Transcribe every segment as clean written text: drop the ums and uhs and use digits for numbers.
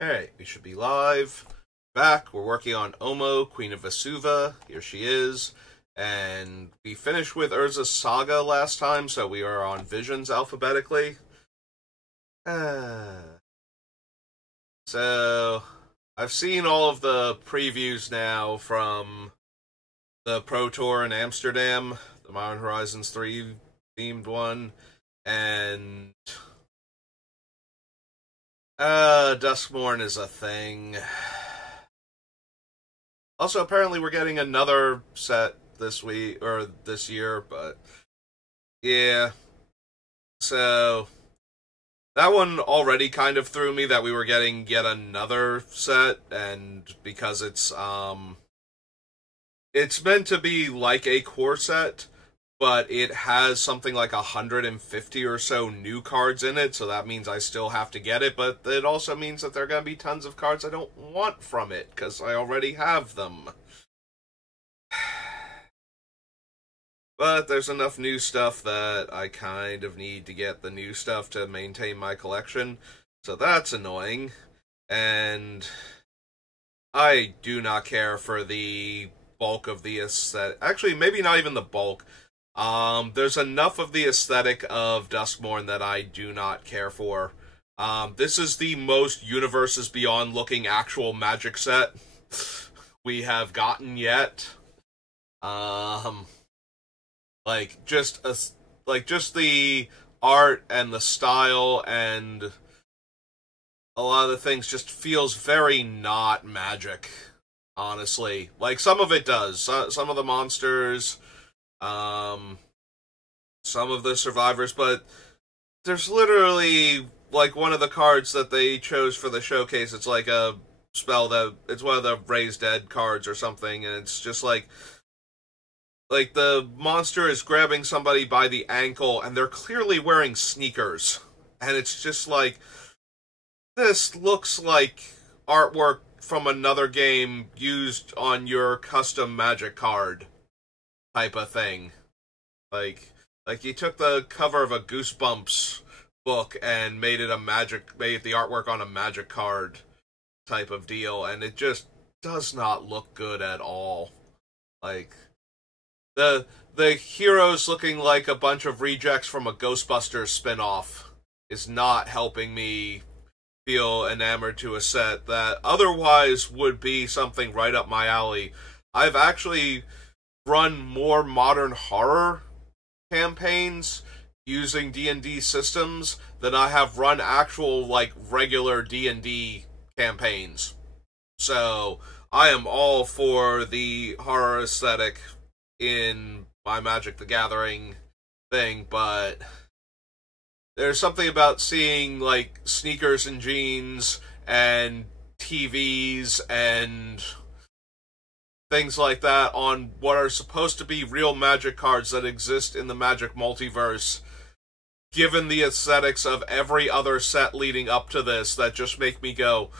Alright, we should be live. Back, we're working on Omo, Queen of Vesuva. Here she is. And we finished with Urza's Saga last time, so we are on Visions alphabetically. So, I've seen all of the previews now from the Pro Tour in Amsterdam, the Modern Horizons 3 themed one, and Duskmorn is a thing. Also, apparently we're getting another set this week, or this year, but yeah. So, that one already kind of threw me that we were getting yet another set, and because it's meant to be like a core set, but it has something like 150 or so new cards in it, so that means I still have to get it, but it also means that there are going to be tons of cards I don't want from it, because I already have them. But there's enough new stuff that I kind of need to get the new stuff to maintain my collection, so that's annoying. And I do not care for the bulk of the aesthetic. Actually, maybe not even the bulk. There's enough of the aesthetic of Duskmorn that I do not care for. This is the most Universes Beyond looking actual Magic set we have gotten yet. Just the art and the style and a lot of the things just feels very not Magic, honestly. Like, some of it does. Some of the monsters, some of the survivors, but there's literally, like, one of the cards that they chose for the showcase, it's like a spell that, it's one of the Raise Dead cards or something, and it's just like the monster is grabbing somebody by the ankle, and they're clearly wearing sneakers. And it's just like, this looks like artwork from another game used on your custom Magic card type of thing. Like you took the cover of a Goosebumps book and made it made the artwork on a Magic card type of deal, and it just does not look good at all. Like, the heroes looking like a bunch of rejects from a Ghostbusters spin-off is not helping me feel enamored to a set that otherwise would be something right up my alley. I've actually run more modern horror campaigns using D&D systems than I have run actual, like, regular D&D campaigns. So, I am all for the horror aesthetic in my Magic the Gathering thing, but there's something about seeing, like, sneakers and jeans and TVs and things like that on what are supposed to be real Magic cards that exist in the Magic multiverse, given the aesthetics of every other set leading up to this, that just make me go,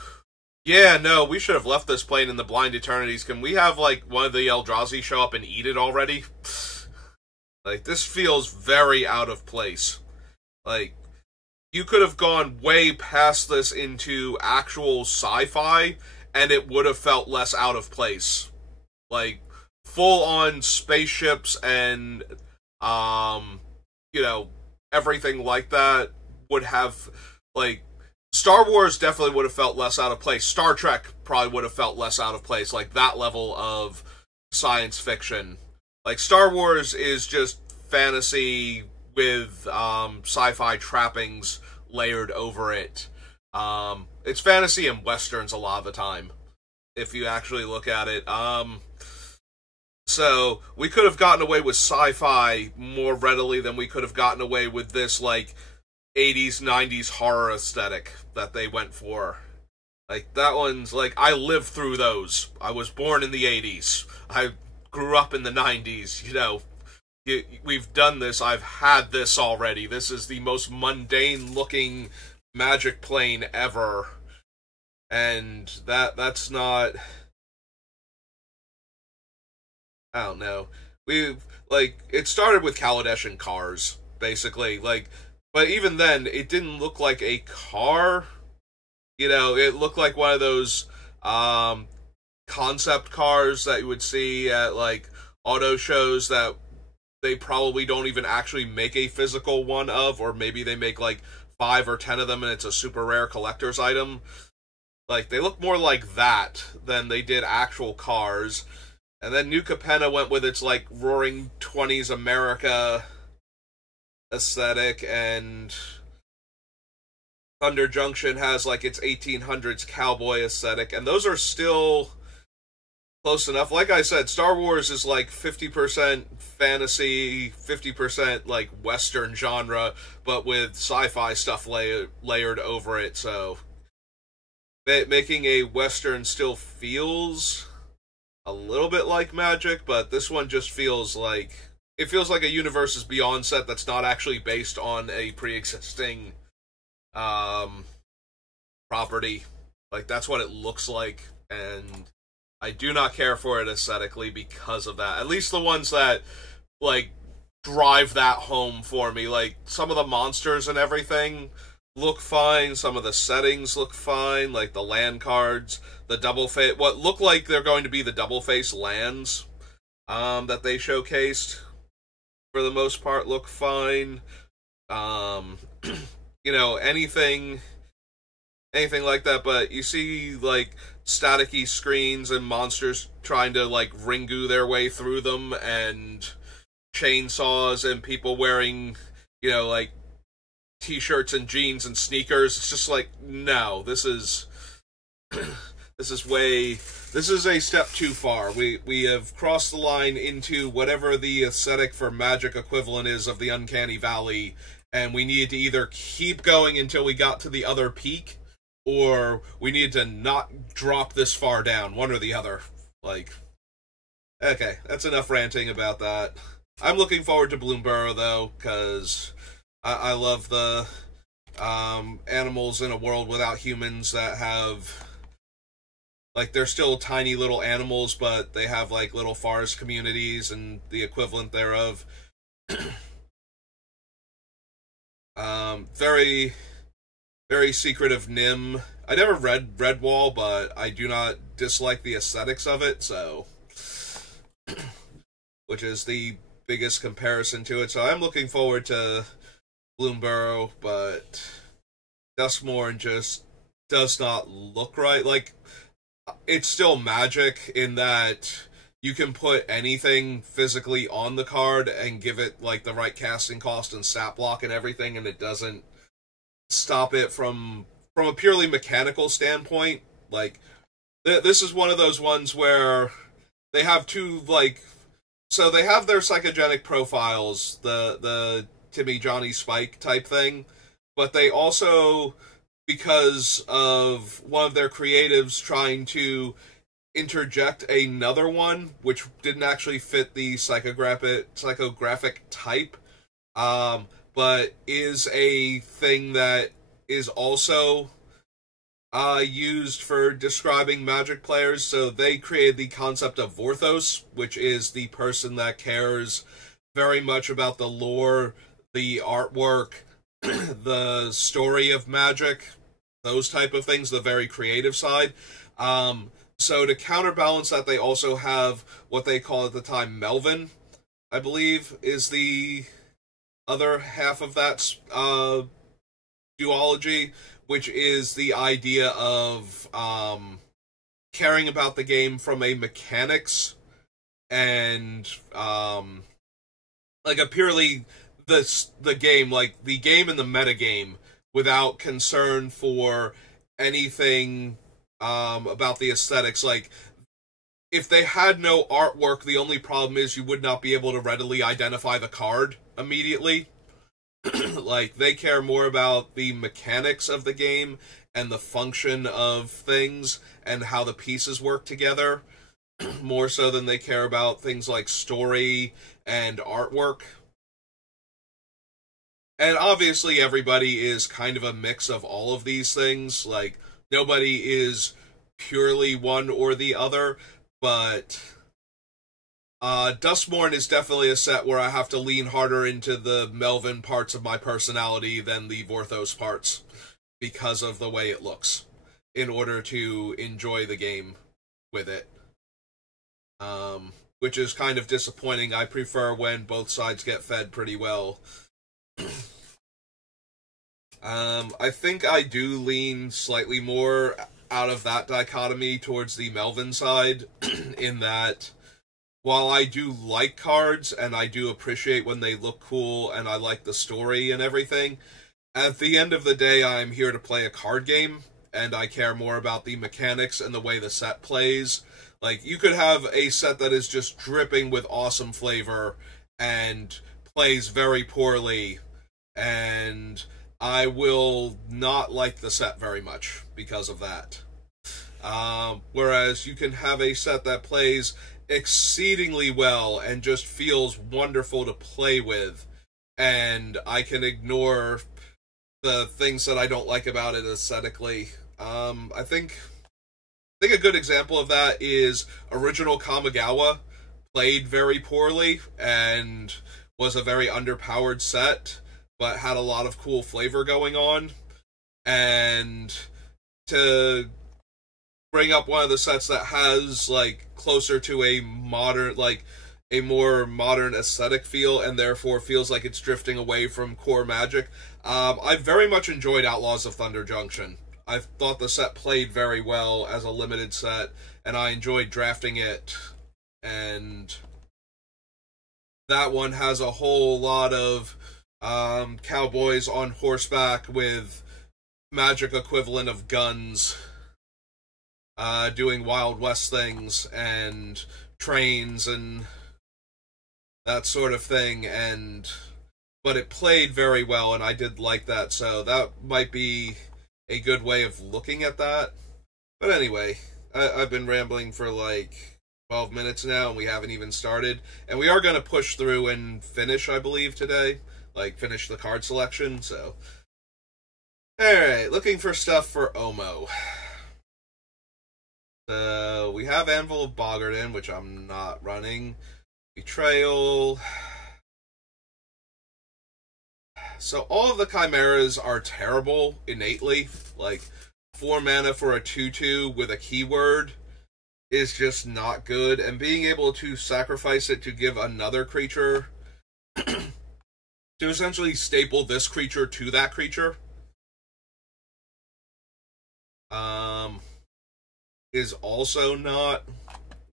yeah, no, we should have left this playing in the Blind Eternities. Can we have, like, one of the Eldrazi show up and eat it already? Like, this feels very out of place. Like, you could have gone way past this into actual sci-fi, and it would have felt less out of place. Like, full-on spaceships and, everything like that would have, like, Star Wars definitely would have felt less out of place. Star Trek probably would have felt less out of place, like that level of science fiction. Like, Star Wars is just fantasy with sci-fi trappings layered over it. It's fantasy and westerns a lot of the time, if you actually look at it. So, we could have gotten away with sci-fi more readily than we could have gotten away with this, like, 80s, 90s horror aesthetic that they went for. Like, that one's, like, I lived through those. I was born in the 80s. I grew up in the 90s, we've done this, I've had this already. This is the most mundane-looking Magic plane ever. And that's not... I don't know. It started with Kaladesh and cars, basically. Like, but even then, it didn't look like a car. You know, it looked like one of those concept cars that you would see at like auto shows that they probably don't even actually make a physical one of, or maybe they make like 5 or 10 of them and it's a super rare collector's item. Like, they look more like that than they did actual cars. And then New Capenna went with its like Roaring '20s America aesthetic, and Thunder Junction has like its 1800s cowboy aesthetic, and those are still close enough. Like I said, Star Wars is like 50% fantasy, 50% like Western genre, but with sci-fi stuff layered over it, so making a Western still feels a little bit like Magic, but this one just feels like, it feels like a Universes Beyond set that's not actually based on a pre-existing property. Like, that's what it looks like, and I do not care for it aesthetically because of that. At least the ones that, like, drive that home for me. Like, some of the monsters and everything look fine, some of the settings look fine, like the land cards, the double face, what look like they're going to be the double face lands that they showcased, for the most part, look fine. You know, anything like that, but you see, like, staticky screens and monsters trying to, like, Ringu their way through them, and chainsaws and people wearing, you know, like, t-shirts and jeans and sneakers. It's just like, no, this is this is a step too far. We have crossed the line into whatever the aesthetic for Magic equivalent is of the Uncanny Valley, and we needed to either keep going until we got to the other peak, or we needed to not drop this far down, one or the other. Like, okay, that's enough ranting about that. I'm looking forward to Bloomborough, though, because I love the animals in a world without humans that have, like, they're still tiny little animals, but they have, like, little forest communities and the equivalent thereof. Very, very secretive Nim. I never read Redwall, but I do not dislike the aesthetics of it, so, which is the biggest comparison to it. So I'm looking forward to Bloomborough, but Duskmourn just does not look right. Like, it's still Magic in that you can put anything physically on the card and give it, like, the right casting cost and stat block and everything, and it doesn't stop it from a purely mechanical standpoint. Like, this is one of those ones where they have two, like, so they have their psychogenic profiles, the Timmy, Johnny, Spike type thing, but they also, because of one of their creatives trying to interject another one, which didn't actually fit the psychographic type, but is a thing that is also used for describing Magic players. So they created the concept of Vorthos, which is the person that cares very much about the lore, the artwork, the story of Magic, those type of things, the very creative side. So to counterbalance that, they also have what they call at the time Melvin, I believe, is the other half of that duology, which is the idea of caring about the game from a mechanics and like a purely the game, like the game and the metagame, without concern for anything about the aesthetics. Like, if they had no artwork, the only problem is you would not be able to readily identify the card immediately. Like, they care more about the mechanics of the game and the function of things and how the pieces work together, more so than they care about things like story and artwork. And obviously everybody is kind of a mix of all of these things. Like, nobody is purely one or the other, but Duskmourn is definitely a set where I have to lean harder into the Melvin parts of my personality than the Vorthos parts, because of the way it looks. in order to enjoy the game with it. Which is kind of disappointing. I prefer when both sides get fed pretty well. I think I do lean slightly more out of that dichotomy towards the Melvin side, in that while I do like cards, and I do appreciate when they look cool, and I like the story and everything, at the end of the day, I'm here to play a card game, and I care more about the mechanics and the way the set plays. Like, you could have a set that is just dripping with awesome flavor and plays very poorly, and I will not like the set very much because of that. Whereas you can have a set that plays exceedingly well and just feels wonderful to play with, and I can ignore the things that I don't like about it aesthetically. I think a good example of that is original Kamigawa played very poorly and was a very underpowered set, but had a lot of cool flavor going on. And to bring up one of the sets that has, like, closer to a modern, like, a more modern aesthetic feel, and therefore feels like it's drifting away from core Magic, I very much enjoyed Outlaws of Thunder Junction. I thought the set played very well as a limited set, and I enjoyed drafting it, and that one has a whole lot of cowboys on horseback with Magic equivalent of guns, doing Wild West things, and trains, and that sort of thing, but it played very well, and I did like that, so that might be a good way of looking at that. But anyway, I've been rambling for like 12 minutes now, and we haven't even started, and we are going to push through and finish, I believe, today, like, finish the card selection, so. Alright, looking for stuff for Omo. So, we have Anvil of Bogarden, which I'm not running. Betrayal. So all of the Chimeras are terrible innately. Like, 4 mana for a 2/2 with a keyword is just not good, and being able to sacrifice it to give another creature to essentially staple this creature to that creature is also not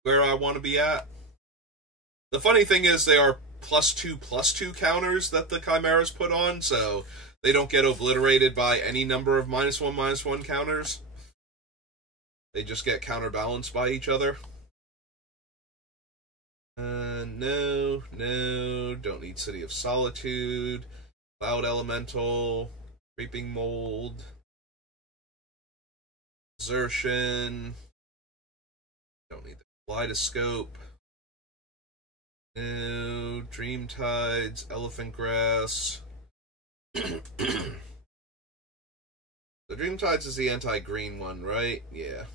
where I want to be at. The funny thing is they are +2/+2 counters that the Chimeras put on, so they don't get obliterated by any number of -1/-1 counters. They just get counterbalanced by each other. No, don't need City of Solitude, Cloud Elemental, Creeping Mold, Exertion, don't need the Kaleidoscope. No, Dream Tides, Elephant Grass. The Dream Tides is the anti-green one, right? Yeah.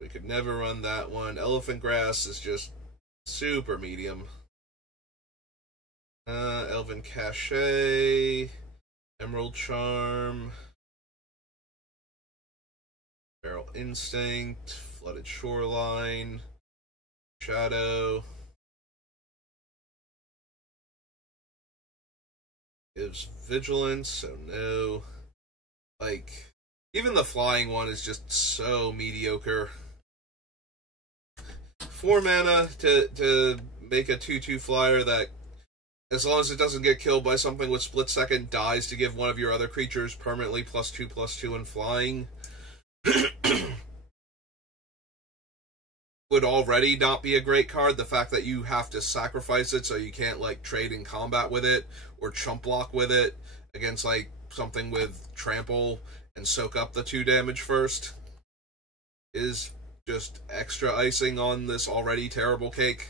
We could never run that one. Elephant Grass is just super medium. Elven Cachet, Emerald Charm, Feral Instinct, Flooded Shoreline, Shadow. Gives Vigilance, so no. Like, even the flying one is just so mediocre. 4 mana to make a 2/2 flyer that, as long as it doesn't get killed by something with split second, dies to give one of your other creatures permanently +2/+2 in flying, would already not be a great card. The fact that you have to sacrifice it so you can't, like, trade in combat with it or chump block with it against, like, something with trample and soak up the 2 damage first is just extra icing on this already terrible cake.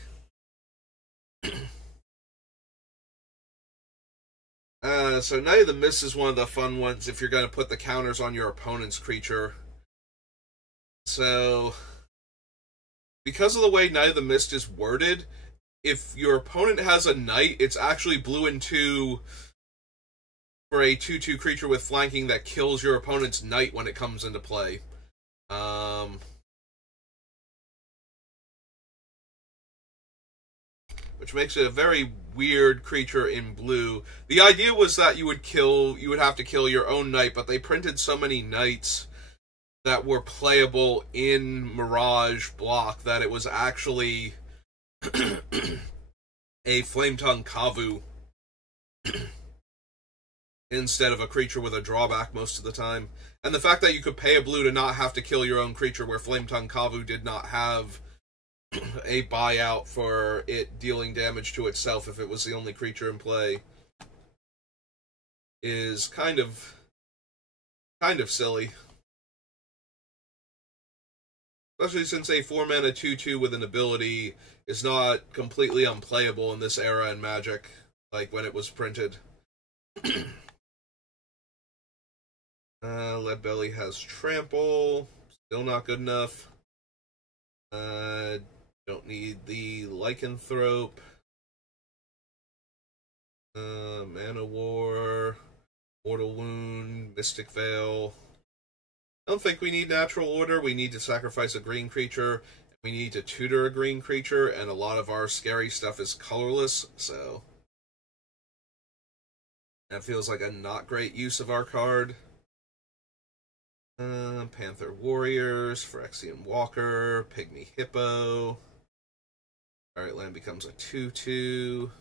So Knight of the Mist is one of the fun ones if you're going to put the counters on your opponent's creature. So, because of the way Knight of the Mist is worded, if your opponent has a Knight, it's actually blue and 2 for a 2/2 creature with flanking that kills your opponent's knight when it comes into play. Which makes it a very weird creature in blue. The idea was that you would have to kill your own knight, but they printed so many knights that were playable in Mirage block that it was actually a Flametongue Kavu instead of a creature with a drawback most of the time. And the fact that you could pay a blue to not have to kill your own creature, where Flametongue Kavu did not have a buyout for it dealing damage to itself if it was the only creature in play, is kind of silly. Especially since a 4-mana 2/2 with an ability is not completely unplayable in this era in Magic, like when it was printed. Leadbelly has Trample, still not good enough. Don't need the Lycanthrope. Mana War, Mortal Wound, Mystic Veil. I don't think we need Natural Order. We need to sacrifice a green creature. We need to tutor a green creature, and a lot of our scary stuff is colorless, so that feels like a not great use of our card. Panther Warriors, Phyrexian Walker, Pygmy Hippo. Alright, land becomes a 2/2.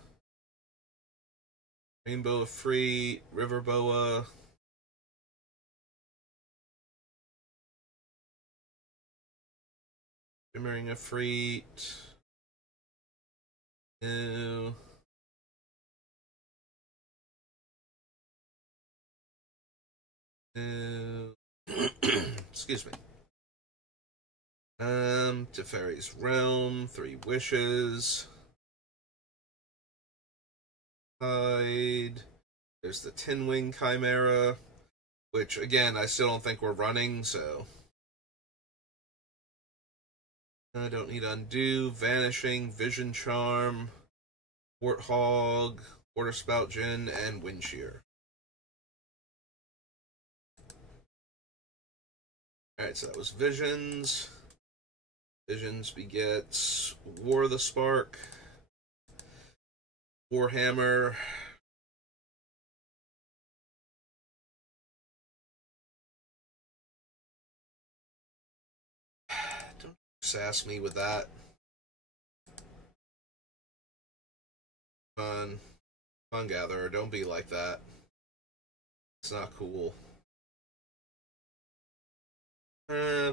Rainbow Efreet, River Boa. Shimmering Efreet. No. No. Excuse me. Teferi's Realm, 3 Wishes. Tide. There's the Tin Wing Chimera, which, again, I still don't think we're running, so I don't need Undo, Vanishing, Vision Charm, Warthog, Waterspout Djinn, and Windshear. Alright, so that was Visions. Visions begets War of the Spark, Warhammer, don't sass me with that. Come on, Gatherer, don't be like that. It's not cool.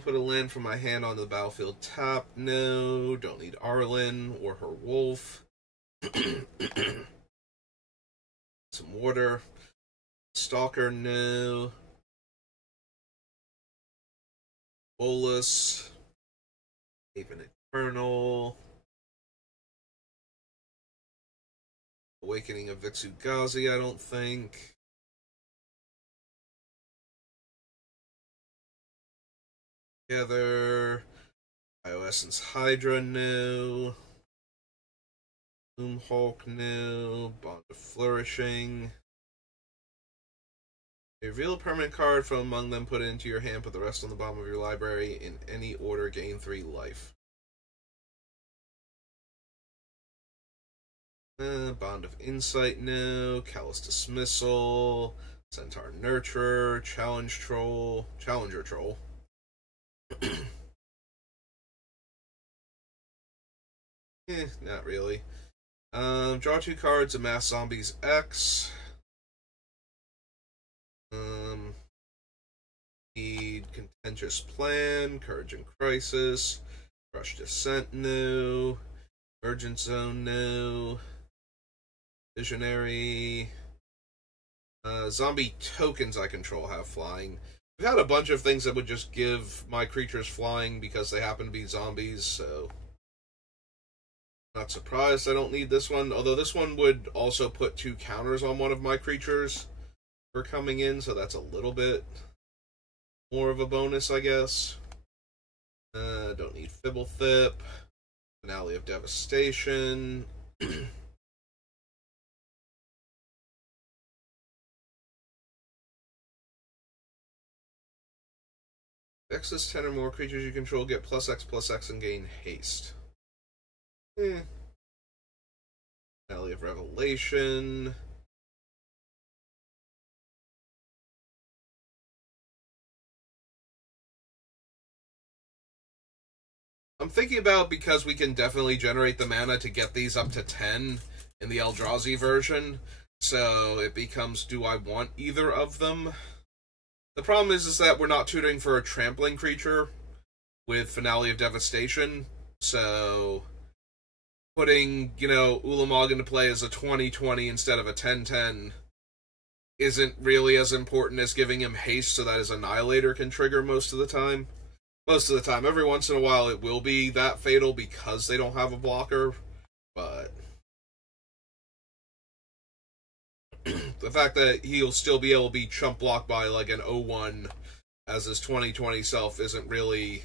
Put a land from my hand on the battlefield top. No, don't need Arlen or her wolf. Some water. Stalker, no. Bolus. Haven Eternal. Awakening of Vixugazi, I don't think. Together. Bioessence Hydra, no. Loom Hulk, no. Bond of Flourishing. Reveal a permanent card from among them, put it into your hand, put the rest on the bottom of your library in any order, gain 3 life. Bond of Insight, no. Callous Dismissal. Centaur Nurturer. Challenger Troll. Not really. Draw 2 cards, Amass Zombies X. Need Contentious Plan, Courage and Crisis, Crush Descent, no. Emergent Zone, no. Visionary. Zombie tokens I control have flying. We've had a bunch of things that would just give my creatures flying because they happen to be zombies, so not surprised I don't need this one. Although this one would also put 2 counters on one of my creatures for coming in, so that's a little bit more of a bonus, I guess. Don't need Fibblethip. Finale of Devastation. X is 10 or more creatures you control get +X/+X and gain haste. Valley of Revelation. I'm thinking about, because we can definitely generate the mana to get these up to 10 in the Eldrazi version, so it becomes, do I want either of them? The problem is that we're not tutoring for a trampling creature with Finale of Devastation, so putting, Ulamog into play as a 20/20 instead of a 10/10 isn't really as important as giving him haste so that his Annihilator can trigger most of the time. Most of the time. Every once in a while it will be that fatal because they don't have a blocker, but the fact that he'll still be able to be chump blocked by like an 0/1 as his 20/20 self isn't really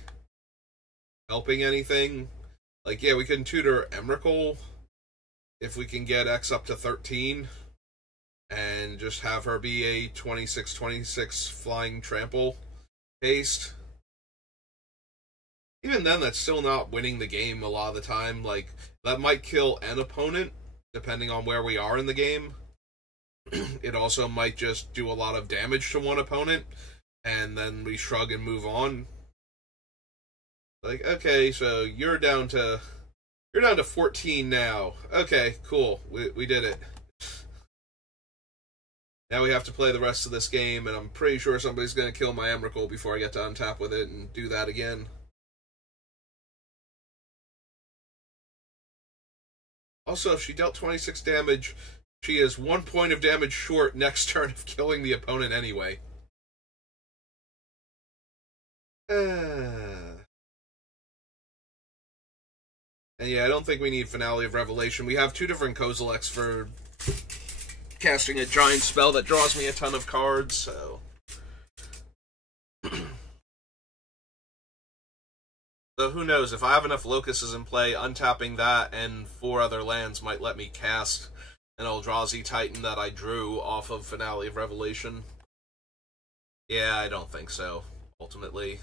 helping anything. Like, yeah, we can tutor Emrakul if we can get X up to 13 and just have her be a 26/26 flying trample haste. Even then, that's still not winning the game a lot of the time. Like, that might kill an opponent, depending on where we are in the game. It also might just do a lot of damage to one opponent, and then we shrug and move on. Like, okay, so you're down to 14 now. Okay, cool. We did it. Now we have to play the rest of this game, and I'm pretty sure somebody's going to kill my Emrakul before I get to untap with it and do that again. Also, if she dealt 26 damage, she is 1 point of damage short next turn of killing the opponent anyway. And yeah, I don't think we need Finale of Revelation. We have 2 different Kozileks for casting a giant spell that draws me a ton of cards, so... So who knows, if I have enough Locusts in play, untapping that and 4 other lands might let me cast an Eldrazi Titan that I drew off of Finale of Revelation. Yeah, I don't think so, ultimately.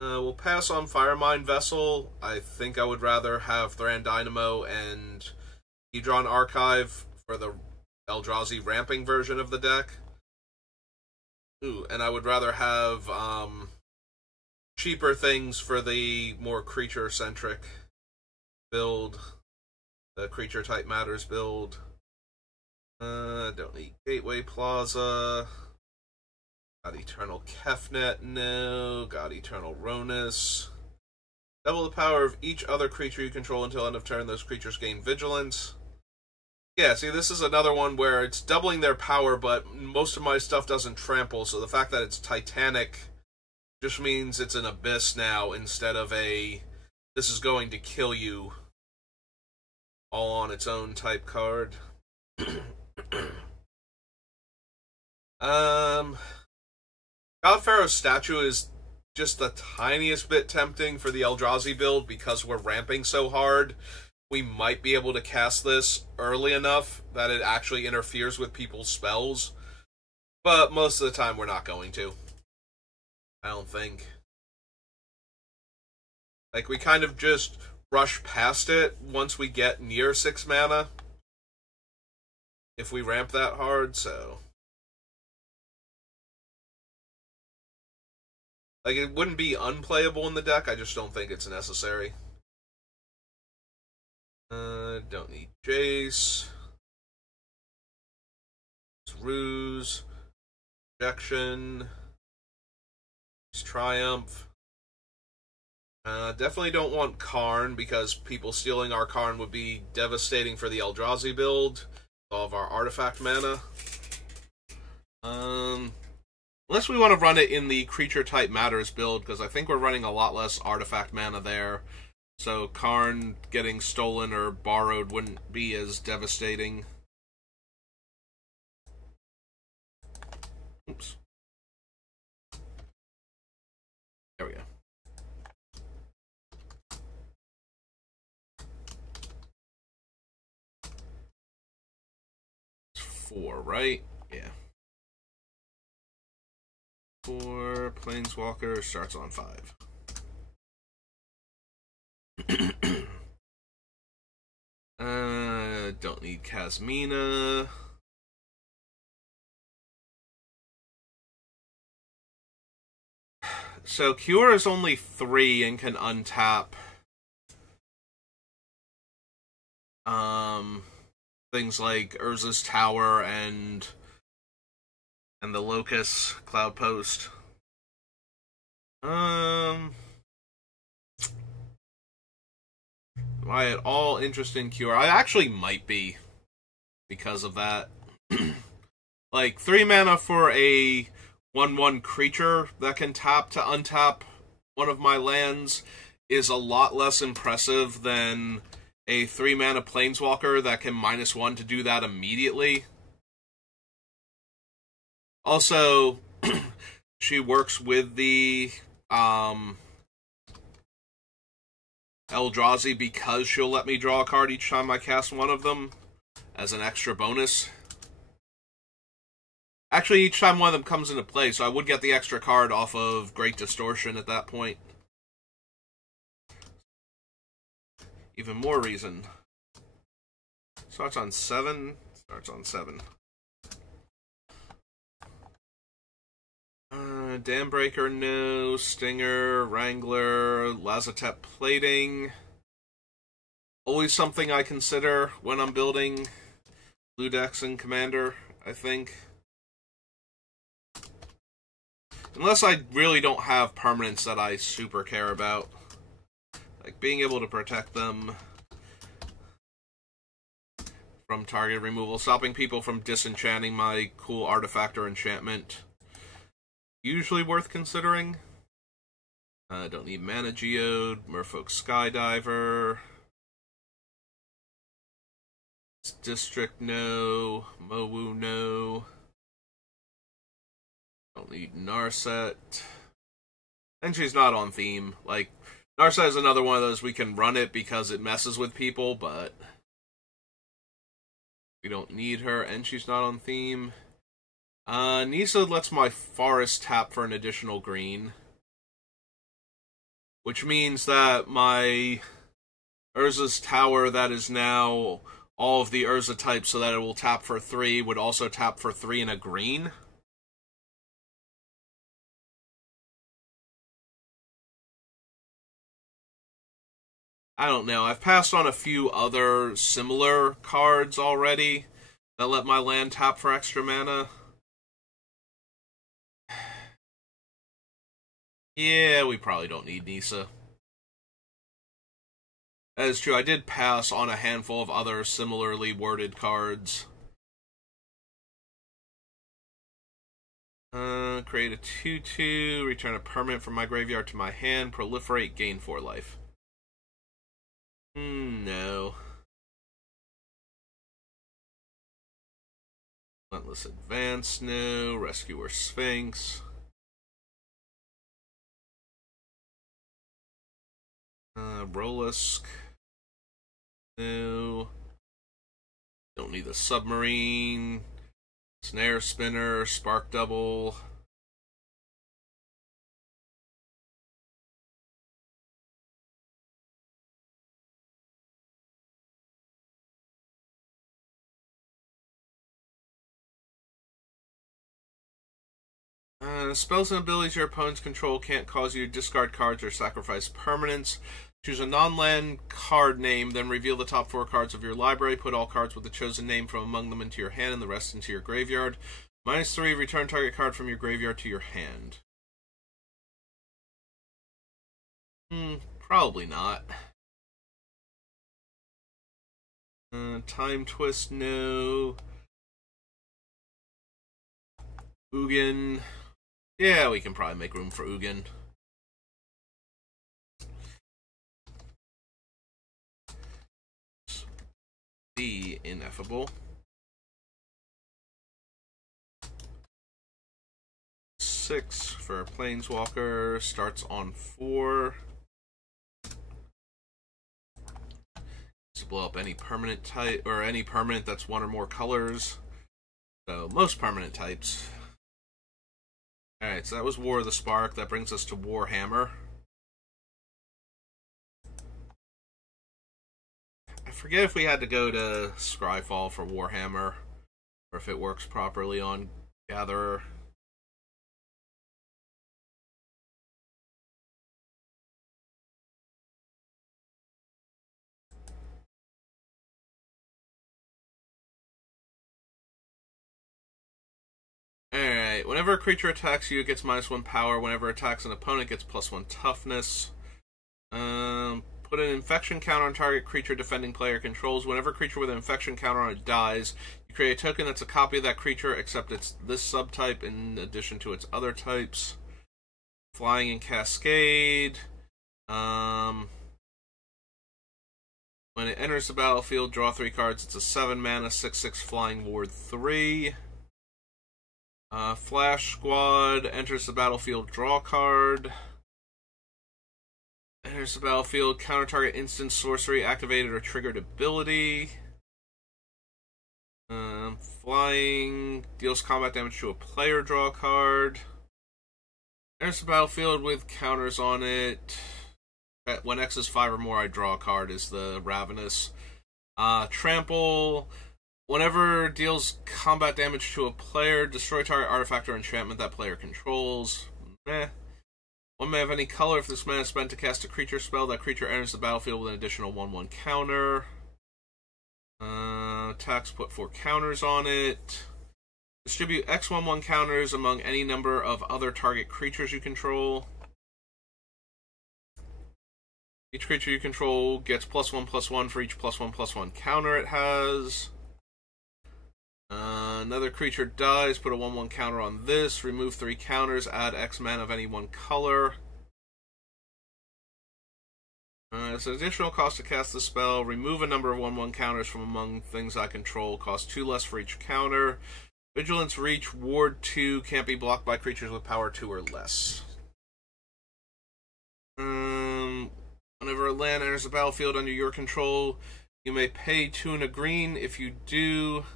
We'll pass on Firemind Vessel. I think I would rather have Thran Dynamo and Hedron Archive for the Eldrazi ramping version of the deck. Ooh, and I would rather have cheaper things for the more creature-centric build. The Creature-Type Matters build. Don't need Gateway Plaza. Got Eternal Kefnet, no. Got Eternal Ronus. Double the power of each other creature you control until end of turn. Those creatures gain Vigilance. Yeah, see, this is another one where it's doubling their power, but most of my stuff doesn't trample, so the fact that it's Titanic just means it's an Abyss now instead of a this is going to kill you all on its own type card. God Pharaoh's statue is just the tiniest bit tempting for the Eldrazi build because we're ramping so hard. We might be able to cast this early enough that it actually interferes with people's spells, but most of the time we're not going to. I don't think. Like, we kind of just rush past it once we get near 6 mana. If we ramp that hard, so... Like, it wouldn't be unplayable in the deck, I just don't think it's necessary. Don't need Jace. Ruse. Projection. Triumph. Definitely don't want Karn, because people stealing our Karn would be devastating for the Eldrazi build. All of our artifact mana. Unless we want to run it in the Creature Type Matters build, because I think we're running a lot less artifact mana there. So Karn getting stolen or borrowed wouldn't be as devastating. Oops. There we go. It's 4, right? Yeah. 4 Planeswalker, starts on 5. Don't need Kasmina. So Cure is only 3 and can untap things like Urza's Tower and the Locust Cloud Post. Am I at all interested in Cure? I actually might be because of that. Like 3 mana for a 1/1 creature that can tap to untap one of my lands is a lot less impressive than a 3 mana Planeswalker that can -1 to do that immediately. Also, she works with the Eldrazi because she'll let me draw a card each time I cast one of them as an extra bonus. Actually, each time one of them comes into play, so I would get the extra card off of Great Distortion at that point. Even more reason. Starts on 7. Starts on 7. Dambreaker, no. Stinger, Wrangler, Lazotep Plating. Always something I consider when I'm building Blue decks and Commander, I think. Unless I really don't have permanents that I super care about. Like being able to protect them from target removal, stopping people from disenchanting my cool artifact or enchantment. Usually worth considering. Don't need Mana Geode, Merfolk Skydiver. District, no. Mowu, no. Don't need Narset. And she's not on theme. Like, Narset is another one of those we can run it because it messes with people, but we don't need her, and she's not on theme. Nisa lets my Forest tap for an additional green, which means that my Urza's Tower that is now all of the Urza types so that it will tap for 3 would also tap for 3 and a green. I don't know. I've passed on a few other similar cards already that let my land tap for extra mana. Yeah, we probably don't need Nisa. That is true. I did pass on a handful of other similarly worded cards. Create a 2/2, return a permanent from my graveyard to my hand, proliferate, gain 4 life. No. Relentless Advance, no. Rescuer Sphinx. Rolisk. No. Don't need the Submarine. Snare Spinner, Spark Double. Spells and abilities your opponents control can't cause you to discard cards or sacrifice permanents. Choose a non-land card name, then reveal the top 4 cards of your library. Put all cards with the chosen name from among them into your hand and the rest into your graveyard. -3, return target card from your graveyard to your hand. Probably not. Time Twist, no. Ugin. Yeah, we can probably make room for Ugin. The Ineffable. 6 for Planeswalker. Starts on 4. To blow up any permanent type, or any permanent that's 1 or more colors. So, most permanent types. Alright, so that was War of the Spark. That brings us to Warhammer. I forget if we had to go to Scryfall for Warhammer, or if it works properly on Gatherer. Alright, whenever a creature attacks you, it gets -1 power. Whenever it attacks an opponent, it gets +1 toughness. Put an infection counter on target creature defending player controls. Whenever a creature with an infection counter on it dies, you create a token that's a copy of that creature, except it's this subtype in addition to its other types. Flying and Cascade. When it enters the battlefield, draw 3 cards. It's a 7-mana, 6/6 Flying Ward 3. Flash Squad enters the battlefield, draw card. Enters the battlefield, counter target instant sorcery, activated or triggered ability. Flying deals combat damage to a player, draw card. Enters the battlefield with counters on it. When X is 5 or more, I draw a card, is the Ravenous. Trample. Whenever deals combat damage to a player, destroy target artifact or enchantment that player controls. One may have any color. If this mana is spent to cast a creature spell, that creature enters the battlefield with an additional 1/1 counter. Attacks, put 4 counters on it. Distribute X 1/1 counters among any number of other target creatures you control. Each creature you control gets +1/+1 for each +1/+1 counter it has. Another creature dies, put a 1/1 counter on this, remove 3 counters, add X mana of any one color. It's an additional cost to cast the spell. Remove a number of 1/1 counters from among things I control. Cost 2 less for each counter. Vigilance Reach, Ward 2, can't be blocked by creatures with power 2 or less. Whenever a land enters the battlefield under your control, you may pay 2 and a green. If you do,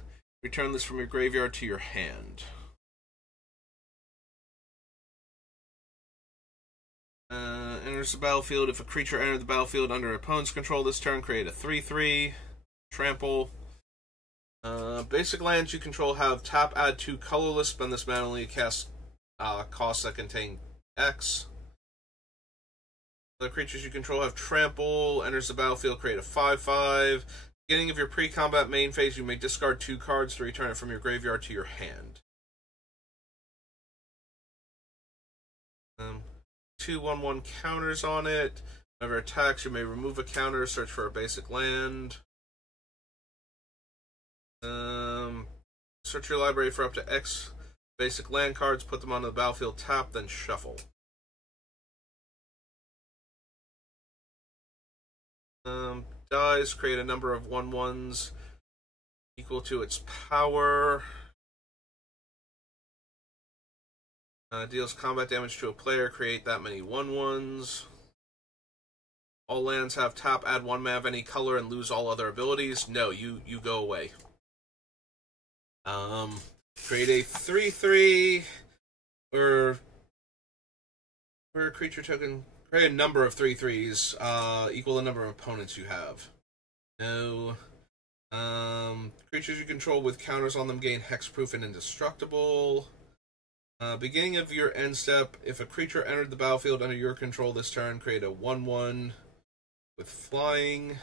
return this from your graveyard to your hand. Enters the battlefield. If a creature entered the battlefield under opponent's control this turn, create a 3/3. Trample. Basic lands you control have tap, add 2 colorless. Spend this mana only to cast costs that contain X. The creatures you control have trample. Enters the battlefield, create a 5/5. Beginning of your pre-combat main phase, you may discard 2 cards to return it from your graveyard to your hand. 2 1/1 counters on it. Whenever it attacks, you may remove a counter, search for a basic land. Search your library for up to X basic land cards, put them onto the battlefield, tap, then shuffle. Dies, create a number of 1/1s equal to its power. Deals combat damage to a player, create that many 1/1s. All lands have tap, add 1 mana of any color, and lose all other abilities. No, you go away. Create a 3/3, or for a creature token. Create a number of 3/3s, equal the number of opponents you have. No. Creatures you control with counters on them gain hexproof and indestructible. Beginning of your end step, if a creature entered the battlefield under your control this turn, create a 1/1 with flying.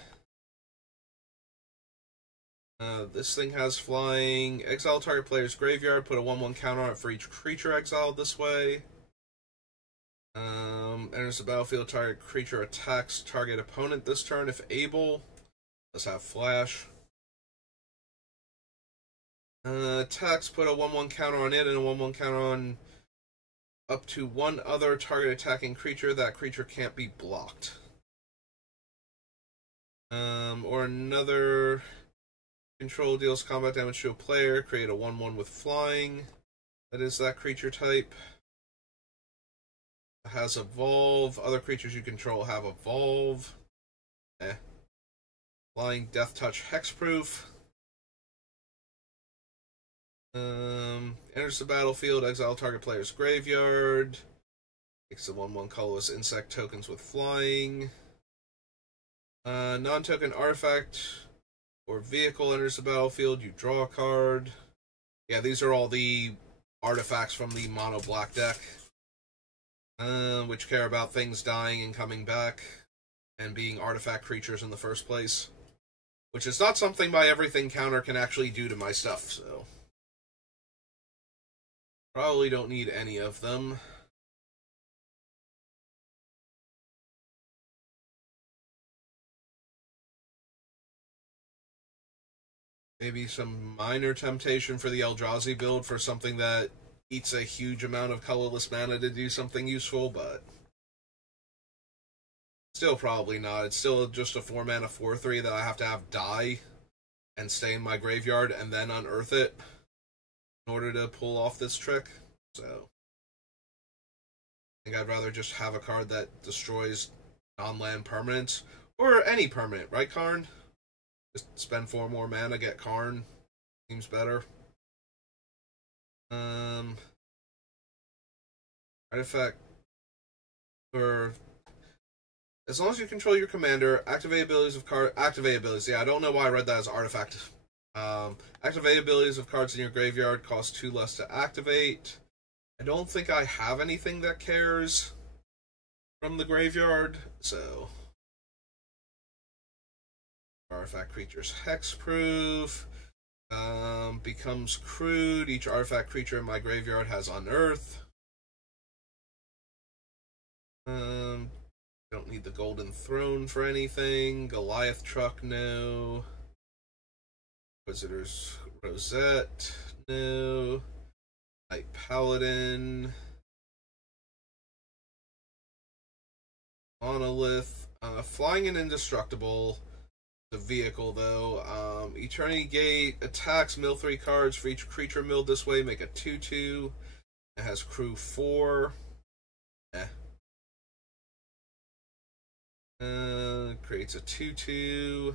This thing has flying. Exile target player's graveyard, put a 1/1 counter on it for each creature exiled this way. Enters the battlefield, target creature attacks target opponent this turn if able. Does have flash. Attacks, put a 1/1 counter on it and a 1/1 counter on up to 1 other target attacking creature. That creature can't be blocked. Or another control deals combat damage to a player, create a 1/1 with flying. That is that creature type. Has evolve. Other creatures you control have evolve. Flying, death touch, hexproof. Enters the battlefield, exile target player's graveyard. Takes the 1/1 colorless insect tokens with flying. Non-token artifact or vehicle enters the battlefield, you draw a card. Yeah, these are all the artifacts from the mono black deck, which care about things dying and coming back, and being artifact creatures in the first place. Which is not something my everything counter can actually do to my stuff, so probably don't need any of them. Maybe some minor temptation for the Eldrazi build for something that eats a huge amount of colorless mana to do something useful, but still probably not. It's still just a 4-mana 4/3 that I have to have die and stay in my graveyard and then unearth it in order to pull off this trick. So I think I'd rather just have a card that destroys non-land permanents, or any permanent, right, Karn? Just spend 4 more mana, get Karn. Seems better. Artifact. Or as long as you control your commander, activate abilities of card. Activate abilities. Yeah, I don't know why I read that as artifact. Activate abilities of cards in your graveyard cost 2 less to activate. I don't think I have anything that cares from the graveyard, so artifact creatures hexproof. Becomes crude. Each artifact creature in my graveyard has unearth. Don't need the golden throne for anything. Goliath truck, no. Visitor's Rosette, no. Knight Paladin. Monolith. Flying and Indestructible. The vehicle, though. Eternity Gate attacks, mill 3 cards. For each creature milled this way, make a 2/2. It has crew 4. Creates a 2/2.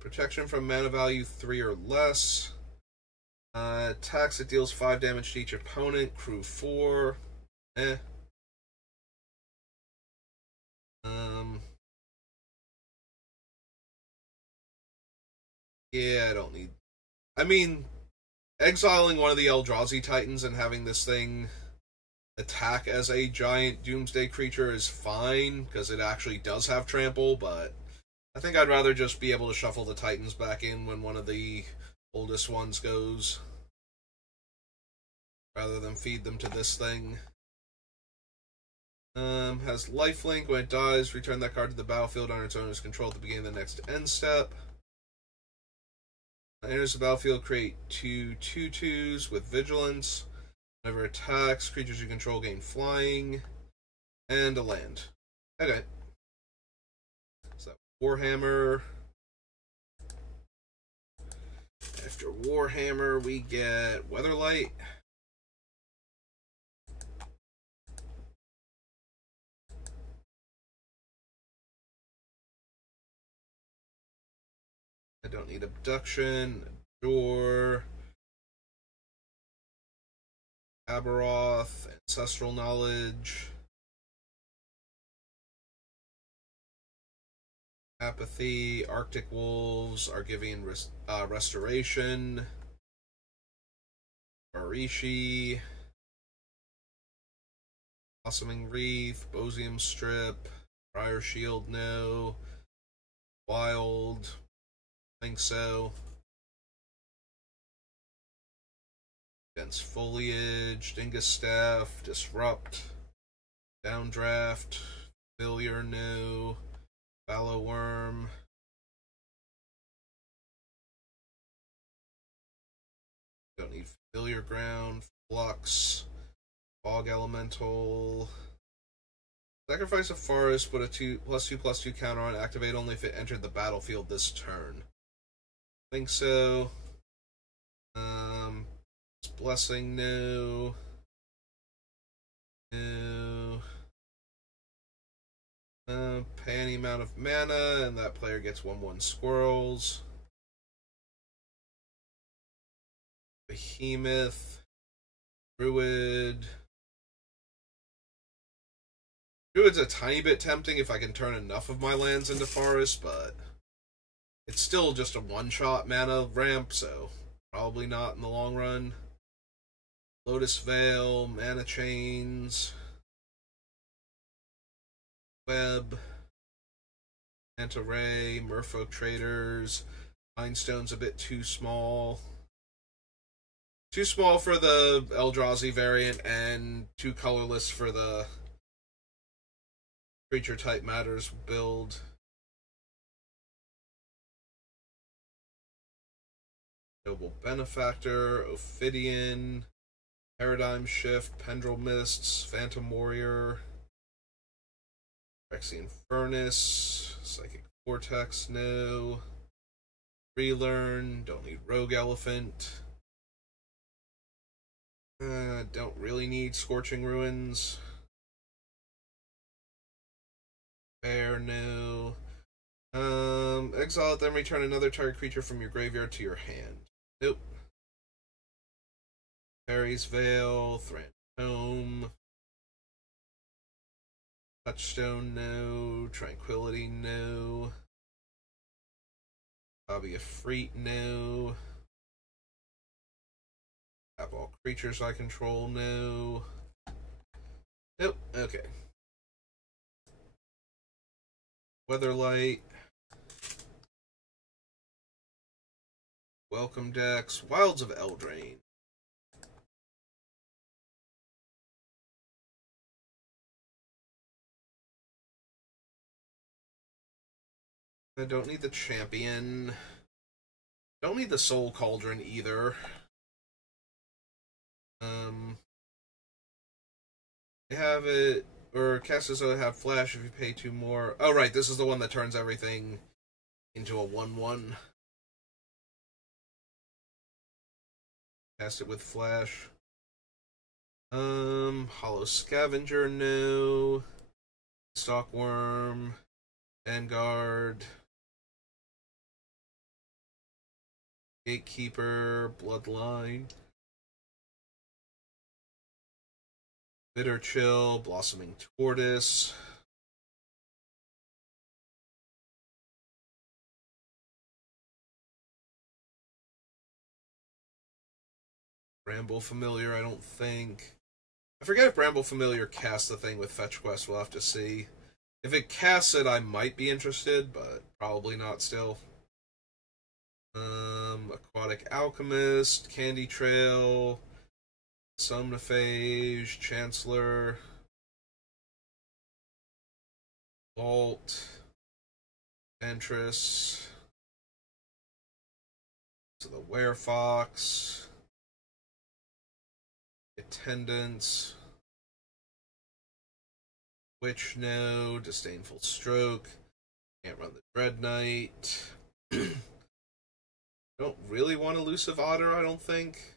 Protection from mana value 3 or less. Attacks, it deals 5 damage to each opponent. Crew 4. Yeah, I don't need... I mean, exiling one of the Eldrazi Titans and having this thing attack as a giant Doomsday creature is fine, because it actually does have trample, but I think I'd rather just be able to shuffle the Titans back in when one of the oldest ones goes, rather than feed them to this thing. Has lifelink. When it dies, return that card to the battlefield under its owner's control at the beginning of the next end step. Enters the battlefield, create 2 2/2s with vigilance. Whenever it attacks, creatures you control gain flying. And a land. Okay. So, Warhammer. After Warhammer, we get Weatherlight. I don't need Abduction, Door, Aberoth, Ancestral Knowledge, Apathy, Arctic Wolves, Argivian Restoration, Marishi, Blossoming Wreath, Bosium Strip, Briar Shield, no, Wild, think so. Dense Foliage, Dingus Staff, Disrupt, Downdraft, Failure, no, Fallow Worm, don't need Familiar Ground, Flux, Fog Elemental, sacrifice a forest, put a 2/2/2 counter on, activate only if it entered the battlefield this turn. Think so. Blessing, no. No. Pay any amount of mana, and that player gets 1/1 squirrels. Behemoth, Druid. Druid's a tiny bit tempting if I can turn enough of my lands into forest, but it's still just a one-shot mana ramp, so probably not in the long run. Lotus Veil, Mana Chains, Web, Manta Ray, Merfolk Traders. Mindstone's a bit too small. Too small for the Eldrazi variant, and too colorless for the Creature Type Matters build. Noble Benefactor, Ophidian, Paradigm Shift, Pendril Mists, Phantom Warrior, Phyrexian Furnace, Psychic Vortex, no. Relearn, don't need Rogue Elephant. Don't really need Scorching Ruins. Bear, no. Exile it, then return another target creature from your graveyard to your hand. Nope. Fairy's Veil, Thran Tome, Touchstone, no. Tranquility, no. Hobby of Freet, no. Tap all creatures I control, no. Nope, okay. Weatherlight. Welcome decks. Wilds of Eldraine. I don't need the Champion. Don't need the Soul Cauldron either. They have it, or casters have flash if you pay 2 more. Oh, right, this is the one that turns everything into a 1/1. Cast it with flash. Hollow Scavenger, no. Stalkworm, Vanguard, Gatekeeper, Bloodline, Bitter Chill, Blossoming Tortoise, Bramble Familiar, I don't think. I forget if Bramble Familiar casts the thing with Fetch Quest, we'll have to see. If it casts it, I might be interested, but probably not still. Aquatic Alchemist, Candy Trail, Somnophage, Chancellor, Vault, Ventress, to the Werefox, Attendance, Witch No, Disdainful Stroke, can't run the Dread Knight. Don't really want Elusive Otter, I don't think.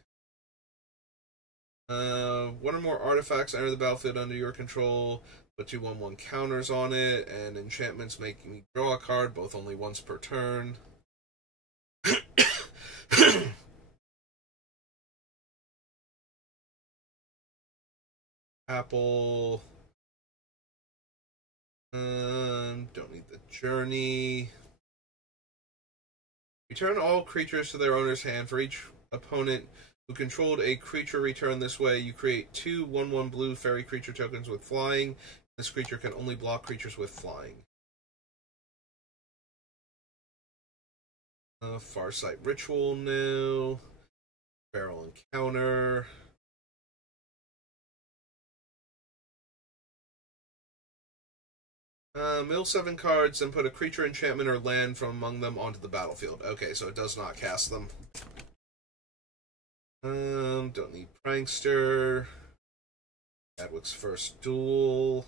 One or more artifacts enter the battlefield under your control. Put 2 1/1 counters on it, and enchantments make me draw a card, both only once per turn. Apple. Don't need the Journey. Return all creatures to their owner's hand. For each opponent who controlled a creature returned this way, you create 2 1/1 blue fairy creature tokens with flying. This creature can only block creatures with flying. Farsight Ritual, no. Barrel Encounter. Mill 7 cards and put a creature, enchantment, or land from among them onto the battlefield. Okay, so it does not cast them. Don't need Prankster. Adwick's First Duel.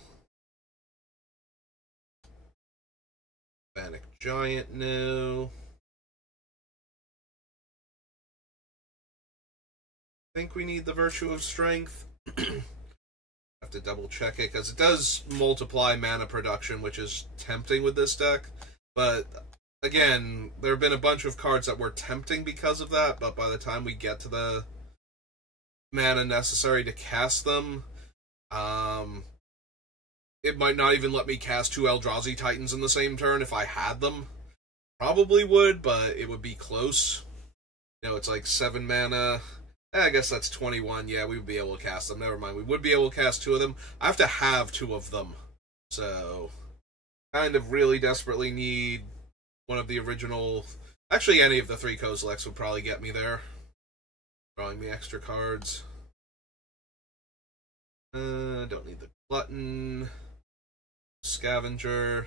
Vanek Giant, no. I think we need the Virtue of Strength. Have to double check it, because it does multiply mana production, which is tempting with this deck, but again, there have been a bunch of cards that were tempting because of that, but by the time we get to the mana necessary to cast them, it might not even let me cast 2 Eldrazi Titans in the same turn if I had them. Probably would, but it would be close. You know, it's like 7 mana. I guess that's 21. Yeah, we would be able to cast them. Never mind. We would be able to cast 2 of them. I have to have 2 of them. So, kind of really desperately need one of the original... Actually, any of the 3 Kozileks would probably get me there. Drawing me extra cards. Don't need the Glutton. Scavenger.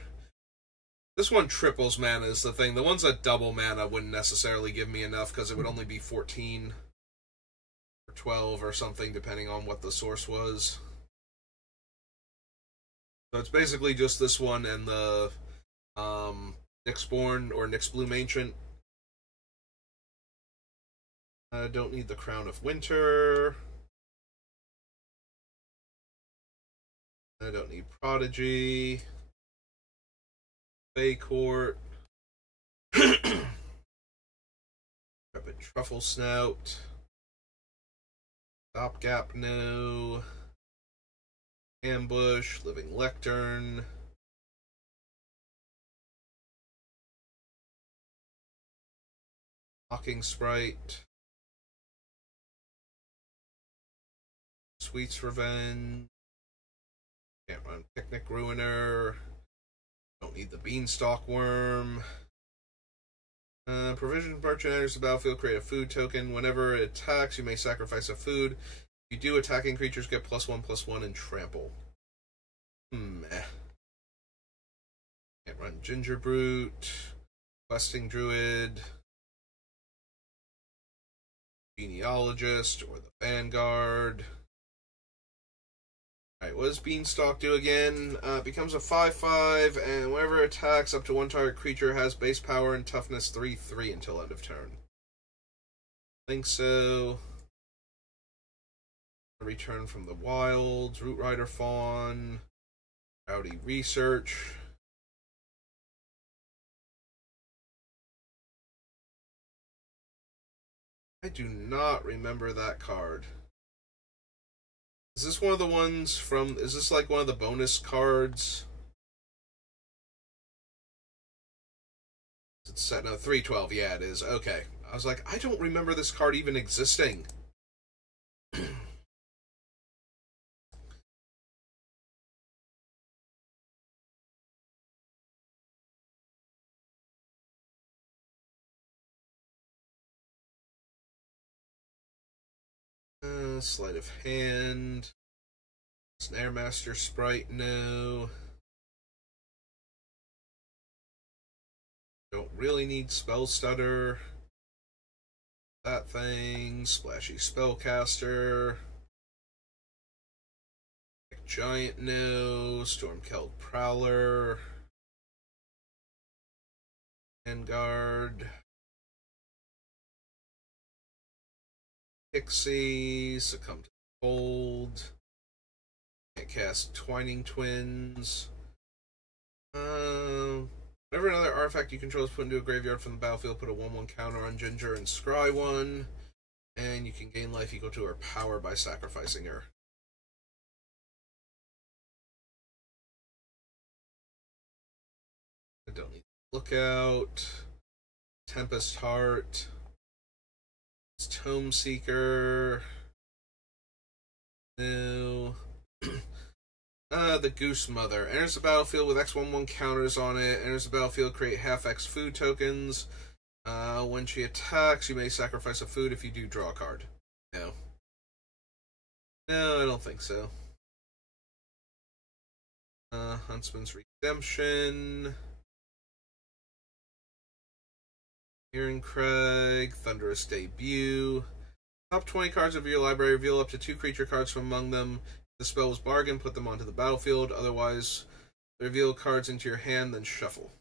This one triples mana is the thing. The ones that double mana wouldn't necessarily give me enough because it would only be 14 or 12 or something depending on what the source was. So it's basically just this one and the Nyxborn or Nyxbloom Ancient. I don't need the Crown of Winter. I don't need Prodigy. Bay Court. Intrepid Truffle Snout. Stopgap, no. Ambush, Living Lectern. Mocking Sprite. Sweet's Revenge. Can't run Picnic Ruiner. Don't need the Beanstalk Worm. Provision Merchant enters the battlefield, create a food token. Whenever it attacks, you may sacrifice a food. If you do, attacking creatures get +1/+1 and trample. Can't run Ginger Brute. Questing Druid. Genealogist or the Vanguard. Alright, what does Beanstalk do again? It becomes a 5/5, and whenever it attacks, up to 1 target creature has base power and toughness 3/3 until end of turn. Think so. Return from the Wilds, Root Rider Fawn, Rowdy Research. I do not remember that card. Is this one of the ones from... Is this like one of the bonus cards? It's set... No, 3/12. Yeah, it is. Okay. I was like, I don't remember this card even existing. Sleight of Hand. Snare Master Sprite, no. Don't really need Spell Stutter. That thing. Splashy Spellcaster. Giant, no. Stormkeld Prowler. Vanguard. Pixie, Succumb to Cold. Can't cast Twining Twins. Whenever another artifact you control is put into a graveyard from the battlefield, put a 1/1 counter on Ginger and scry 1. And you can gain life equal to her power by sacrificing her. I don't need Lookout. Tempest Heart. It's Tome Seeker. No. The Goose Mother. Enters the battlefield with X/1/1 counters on it. Enters the battlefield, create half-X food tokens. When she attacks, you may sacrifice a food. If you do, draw a card. No. No, I don't think so. Huntsman's Redemption. Ironcrag, Thunderous Debut. Top 20 cards of your library, reveal up to 2 creature cards from among them. If the spell is bargain, put them onto the battlefield. Otherwise, reveal cards into your hand, then shuffle.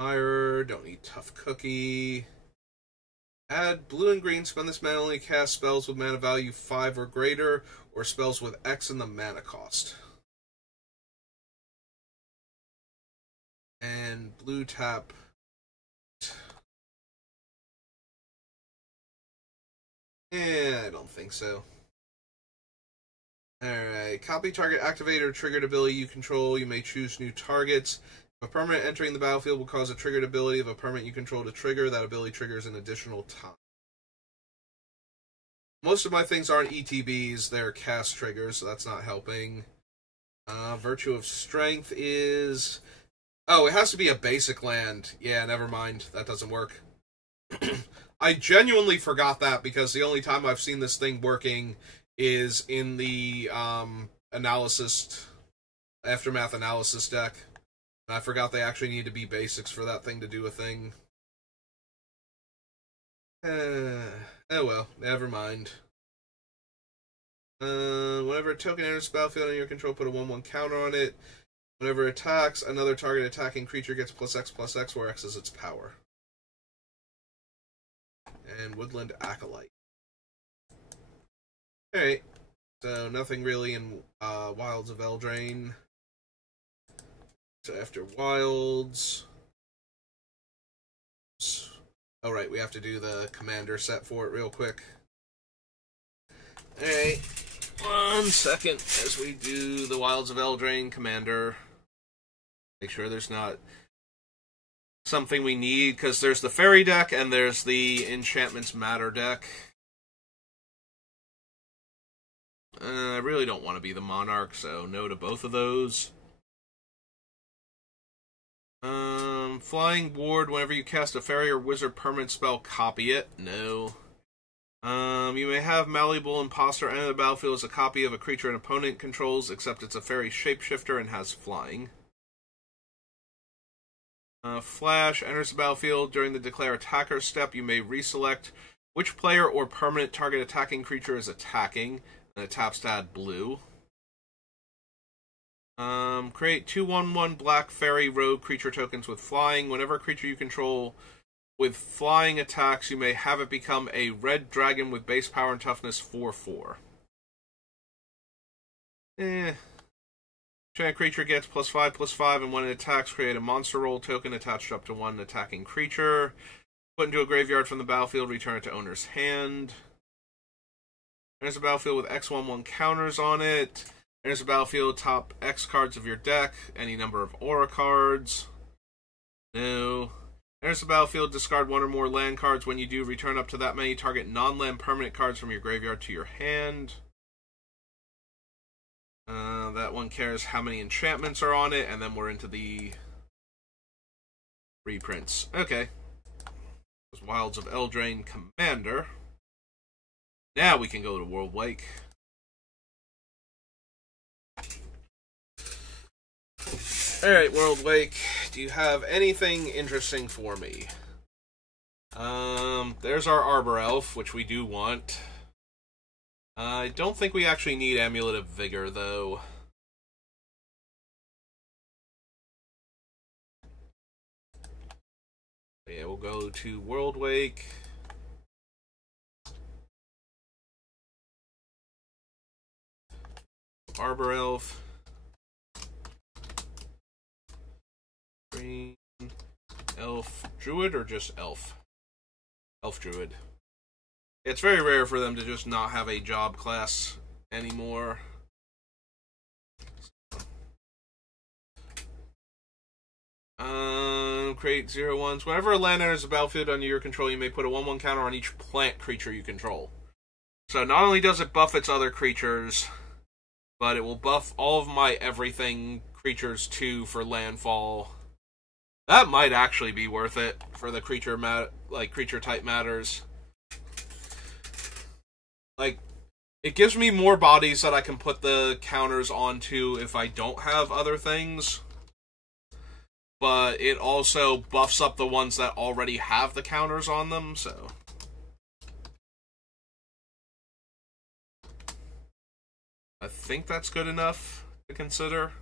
Admirer, don't need Tough Cookie. Add blue and green, spend this mana only cast spells with mana value 5 or greater, or spells with X in the mana cost. And blue tap. Yeah, I don't think so. Alright, copy target activator triggered ability you control. You may choose new targets. If a permanent entering the battlefield will cause a triggered ability of a permanent you control to trigger, that ability triggers an additional time. Most of my things aren't ETBs, they're cast triggers, so that's not helping. Virtue of Strength is... Oh, it has to be a basic land. Yeah, never mind. That doesn't work. I genuinely forgot that, because the only time I've seen this thing working is in the Aftermath analysis deck. And I forgot they actually need to be basics for that thing to do a thing. Oh well, never mind. Whenever a token enters the battlefield on your control, put a 1/1 counter on it. Whenever it attacks, another target attacking creature gets +X/+X, where X is its power. And Woodland Acolyte. Alright, so nothing really in Wilds of Eldraine. So after Wilds... Oh right, we have to do the commander set for it real quick. Alright, 1 second as we do the Wilds of Eldraine commander. Make sure there's not something we need, because there's the fairy deck and there's the Enchantments Matter deck. I really don't want to be the Monarch, so no to both of those. Flying Ward, whenever you cast a fairy or wizard permanent spell, copy it. No. You may have Malleable Imposter enter the battlefield as a copy of a creature an opponent controls, except it's a fairy shapeshifter and has flying. Flash enters the battlefield. During the declare attacker step, you may reselect which player or permanent target attacking creature is attacking, and it taps to add blue. Create 2/1/1 black fairy rogue creature tokens with flying. Whenever a creature you control with flying attacks, you may have it become a red dragon with base power and toughness 4/4. Giant creature gets +5/+5, and when it attacks, create a monster roll token attached up to one attacking creature. Put into a graveyard from the battlefield, return it to owner's hand. There's a battlefield with X/1/1 counters on it. There's a battlefield, top X cards of your deck, any number of aura cards. No. There's a battlefield, discard 1 or more land cards. When you do, return up to that many target non-land permanent cards from your graveyard to your hand. That one cares how many enchantments are on it, and then we're into the reprints. Okay. Wilds of Eldraine Commander. Now we can go to World Wake. Alright, World Wake, do you have anything interesting for me? There's our Arbor Elf, which we do want. I don't think we actually need Amulet of Vigor, though. Yeah, we'll go to World Wake. Arbor Elf. Green Elf Druid, or just Elf? Elf Druid. It's very rare for them to just not have a job class anymore. Create 0/1s. Whenever a land enters the battlefield under your control, you may put a 1/1 counter on each plant creature you control. So not only does it buff its other creatures, but it will buff all of my everything creatures too for landfall. That might actually be worth it for the creature creature type matters. Like, it gives me more bodies that I can put the counters onto if I don't have other things. But it also buffs up the ones that already have the counters on them, so. I think that's good enough to consider.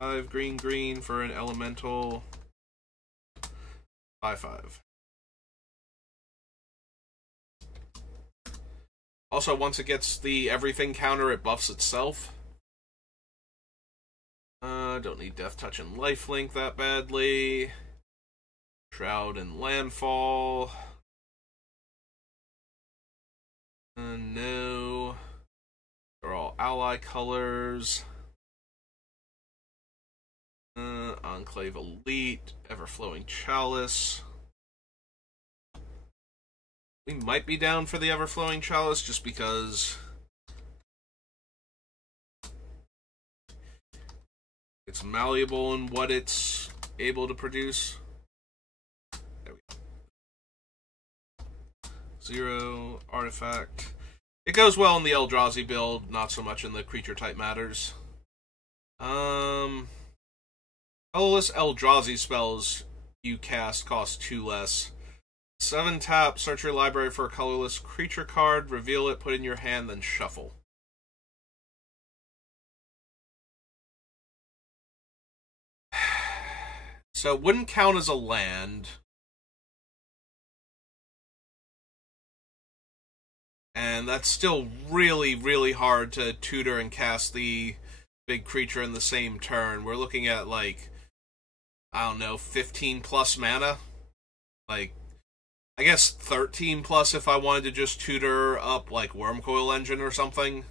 5 green for an elemental. 5/5. Also, once it gets the everything counter, it buffs itself. Don't need Death Touch and Lifelink that badly. Shroud and Landfall. No. They're all ally colors. Enclave Elite. Everflowing Chalice. We might be down for the Everflowing Chalice just because it's malleable in what it's able to produce. There we go. 0, artifact. It goes well in the Eldrazi build, not so much in the creature type matters. Colorless Eldrazi spells you cast cost 2 less. 7 tap, search your library for a colorless creature card, reveal it, put it in your hand, then shuffle. So it wouldn't count as a land. And that's still really, really hard to tutor and cast the big creature in the same turn. We're looking at, like, I don't know, 15 plus mana? Like, I guess 13 plus if I wanted to just tutor up, like, Wormcoil Engine or something.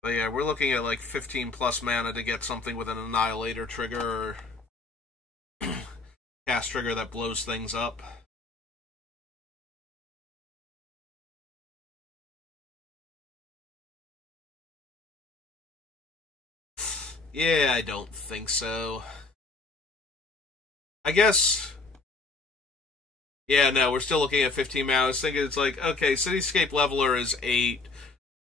But yeah, we're looking at, like, 15 plus mana to get something with an Annihilator trigger or cast trigger that blows things up. Yeah, I don't think so. I guess... Yeah, no, we're still looking at 15 mana. I was thinking it's like, okay, Cityscape Leveler is 8,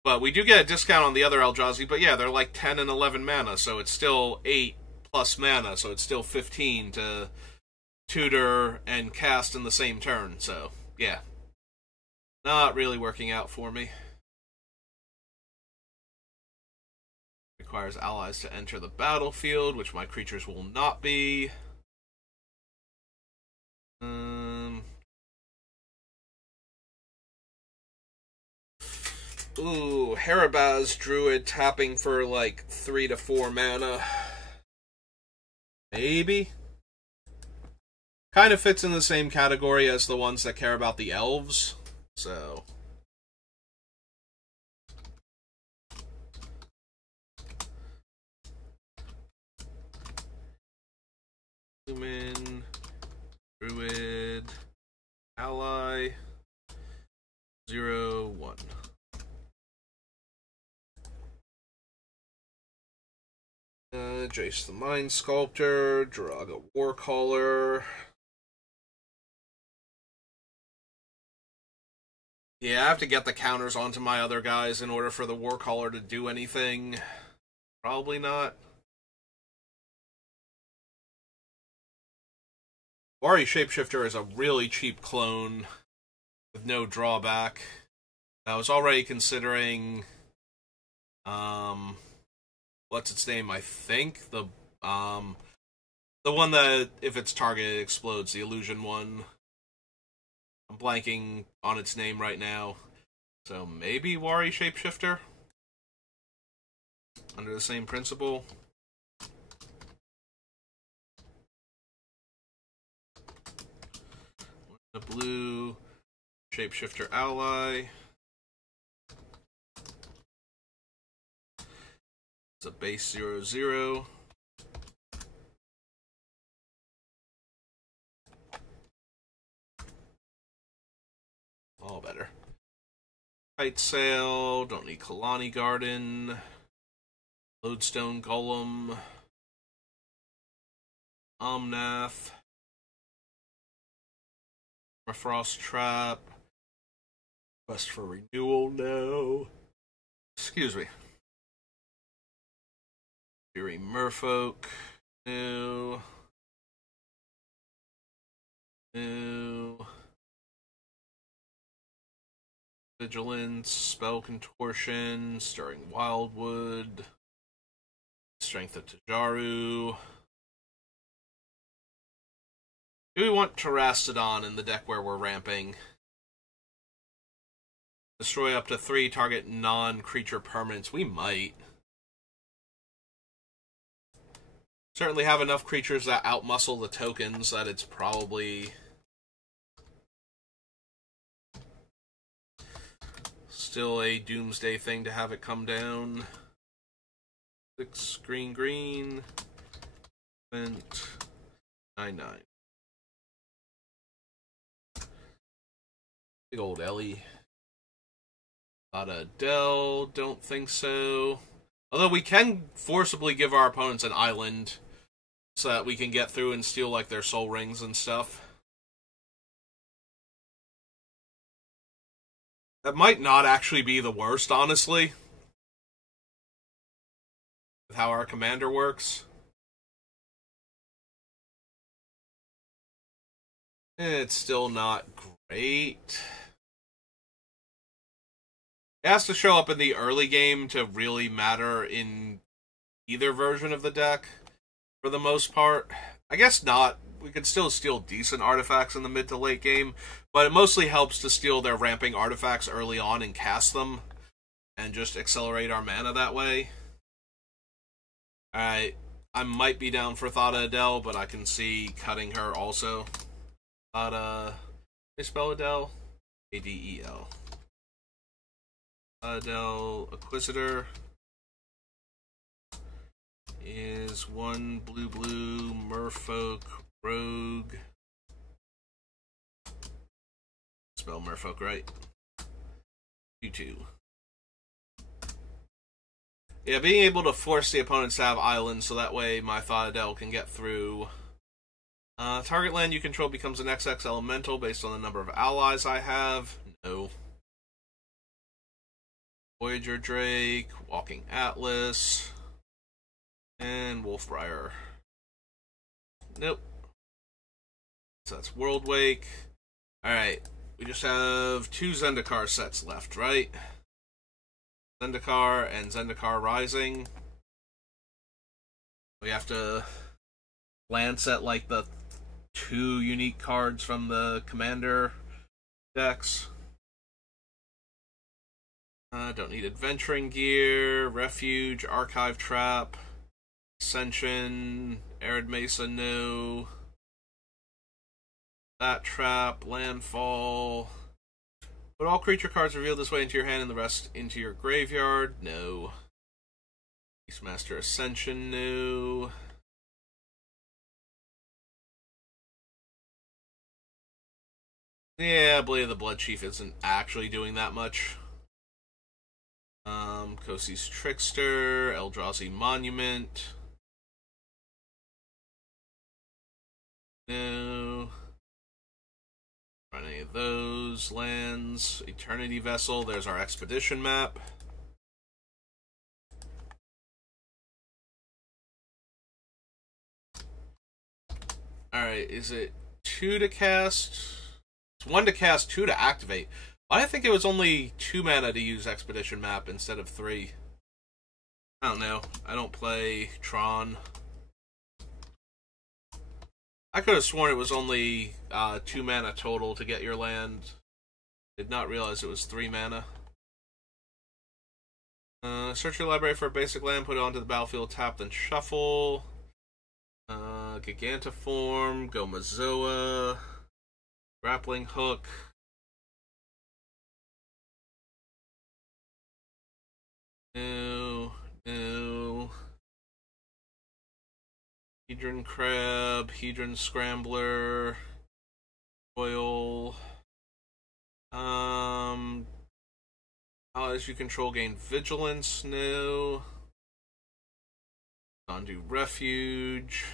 but we do get a discount on the other Eldrazi, but yeah, they're like 10 and 11 mana, so it's still 8 plus mana, so it's still 15 to tutor and cast in the same turn, so, yeah. Not really working out for me. Requires allies to enter the battlefield, which my creatures will not be. Ooh, Harabaz Druid tapping for like 3 to 4 mana. Maybe? Kind of fits in the same category as the ones that care about the elves, so... Human, Druid, Ally, 0, 1. Jace the Mind Sculptor, Draga Warcaller. Yeah, I have to get the counters onto my other guys in order for the Warcaller to do anything. Probably not. Wari Shapeshifter is a really cheap clone with no drawback. I was already considering, what's its name? I think the one that if it's targeted it explodes, the illusion one. I'm blanking on its name right now, so maybe Wari Shapeshifter under the same principle. The blue Shapeshifter ally. It's a base 0/0. All better. Kite Sail, don't need Kalani Garden. Lodestone Golem. Omnath. Frost Trap. Quest for Renewal, no. Excuse me. Fury Merfolk, no. No. Vigilance, Spell Contortion, Stirring Wildwood, Strength of Tajaru. Do we want Terastodon in the deck where we're ramping? Destroy up to 3 target non-creature permanents. We might. certainly have enough creatures that outmuscle the tokens that it's probably still a doomsday thing to have it come down. 6 green green. Vent 9/9. Big old Ellie. Not a Dell, don't think so. Although we can forcibly give our opponents an island so that we can get through and steal like their soul rings and stuff. That might not actually be the worst, honestly, with how our commander works. It's still not great. It has to show up in the early game to really matter in either version of the deck, for the most part. I guess not. We could still steal decent artifacts in the mid to late game, but it mostly helps to steal their ramping artifacts early on and cast them, and just accelerate our mana that way. Alright, I might be down for Thada Adele, but I can see cutting her also. Thada... They spell Adele? A-D-E-L. Adele Acquisitor is 1 blue merfolk rogue. Spell merfolk right. 2/2. Yeah, being able to force the opponents to have islands so that way my Thadadel can get through. Target land you control becomes an XX elemental based on the number of allies I have. No. Voyager Drake, Walking Atlas, and Wolfbriar. Nope. So that's World Wake. Alright, we just have 2 Zendikar sets left, right? Zendikar and Zendikar Rising. We have to glance at like the 2 unique cards from the Commander decks. Don't need Adventuring Gear, Refuge, Archive Trap, Ascension, Arid Mesa, no. That Trap, Landfall. Put all creature cards revealed this way into your hand and the rest into your graveyard, no. Beastmaster Ascension, no. Yeah, Blade of the Blood Chief isn't actually doing that much. Kosi's Trickster, Eldrazi Monument. No. Run any of those lands. Eternity Vessel, there's our expedition map. Alright, is it 2 to cast? It's 1 to cast, 2 to activate. I think it was only 2 mana to use Expedition Map instead of 3. I don't know. I don't play Tron. I could have sworn it was only 2 mana total to get your land. Did not realize it was 3 mana. Search your library for a basic land, put it onto the battlefield, tap, then shuffle. Gigantiform, Gomazoa, Grappling Hook. No. Hedron Crab, Hedron Scrambler, Oil. Allies you control gain Vigilance, no. Undo Refuge.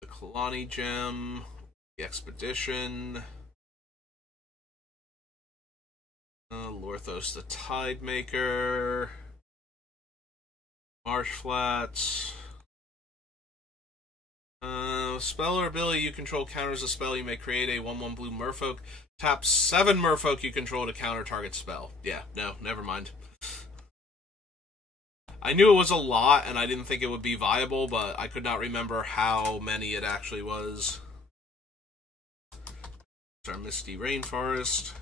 The Kalani Gem, the Expedition. Lorthos the Tidemaker. Marsh Flats. Spell or ability you control counters a spell. You may create a 1/1 blue merfolk. Tap 7 merfolk you control to counter target spell. Yeah, no, never mind. I knew it was a lot, and I didn't think it would be viable, but I could not remember how many it actually was. It's our Misty Rainforest.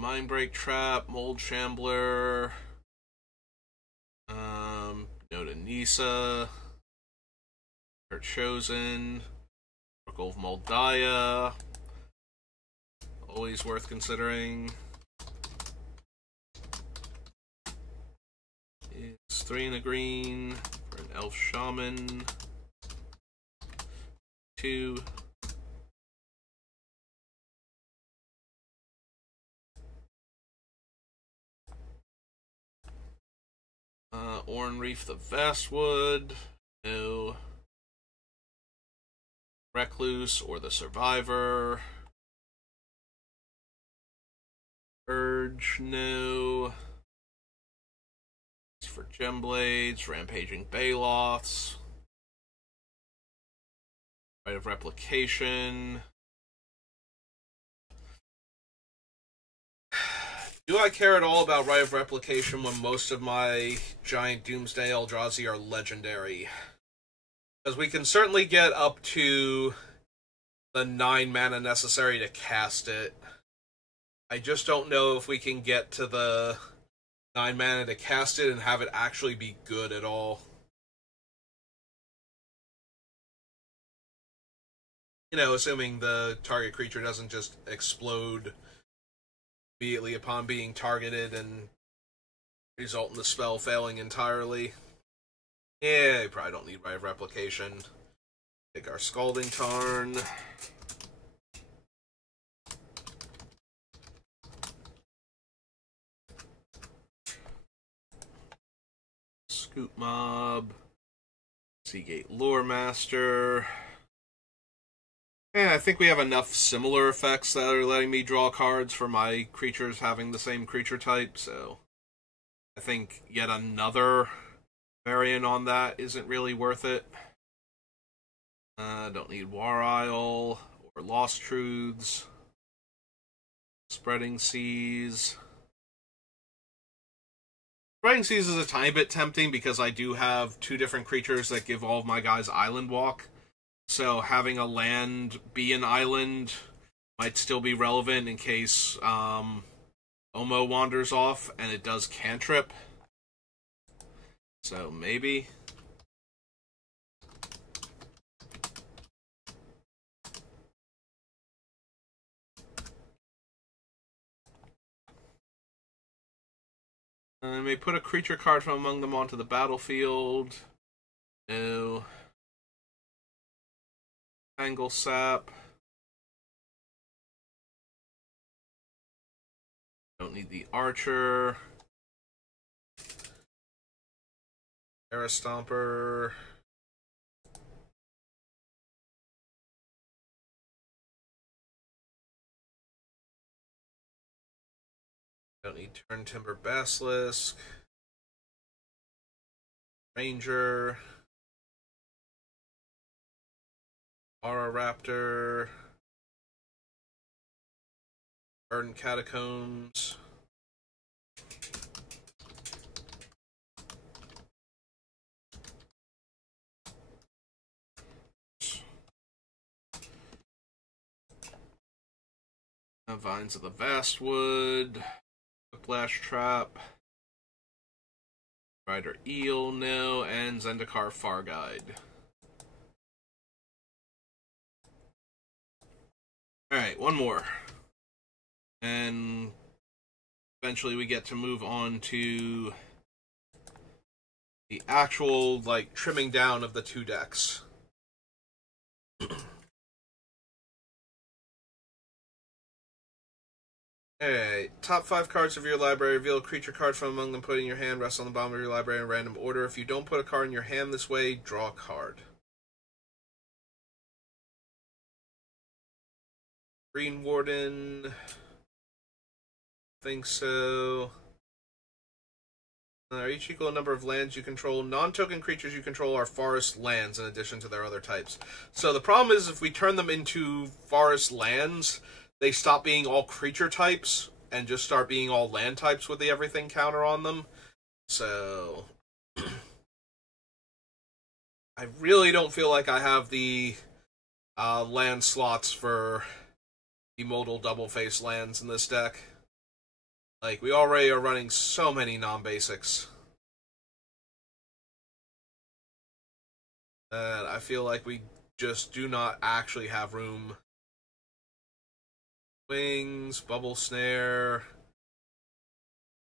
Mindbreak Trap, Mold Shambler, Noda Nisa, Kurt Chosen, Oracle of Moldaya, always worth considering. It's 3 in a green for an Elf Shaman. 2. Orn Reef the Vastwood. No. Recluse or the Survivor. Urge, no. For Gemblades, Rampaging Baloths. Rite of Replication. Do I care at all about Rite of Replication when most of my giant Doomsday Eldrazi are legendary? Because we can certainly get up to the 9 mana necessary to cast it. I just don't know if we can get to the 9 mana to cast it and have it actually be good at all. You know, assuming the target creature doesn't just explode immediately upon being targeted and result in the spell failing entirely. Yeah, we probably don't need Rite of Replication. Take our Scalding Tarn. Scoop Mob. Seagate Lore Master. And I think we have enough similar effects that are letting me draw cards for my creatures having the same creature type, so I think yet another variant on that isn't really worth it. Don't need War Isle or Lost Truths. Spreading Seas. Spreading Seas is a tiny bit tempting because I do have 2 different creatures that give all of my guys Island Walk. So having a land be an island might still be relevant in case Omo wanders off, and it does cantrip. So maybe. I may put a creature card from among them onto the battlefield. No. Tangle Sap. Don't need the Archer. Era Stomper. Don't need Turn Timber Basilisk. Ranger. Aura Raptor. Verdant Catacombs. Vines of the Vastwood. Whiplash Trap. Rider Eel, no, and Zendikar Far Guide. Alright, one more. And eventually we get to move on to the actual, like, trimming down of the 2 decks. Alright, top 5 cards of your library. Reveal a creature card from among them, put it in your hand, rest on the bottom of your library in random order. If you don't put a card in your hand this way, draw a card. Green Warden. Think so. Each equal number of lands you control. Non-token creatures you control are forest lands in addition to their other types. So the problem is if we turn them into forest lands, they stop being all creature types and just start being all land types with the everything counter on them. So I really don't feel like I have the land slots for the modal double face lands in this deck. Like, we already are running so many non-basics that I feel like we just do not actually have room. Wings, bubble snare.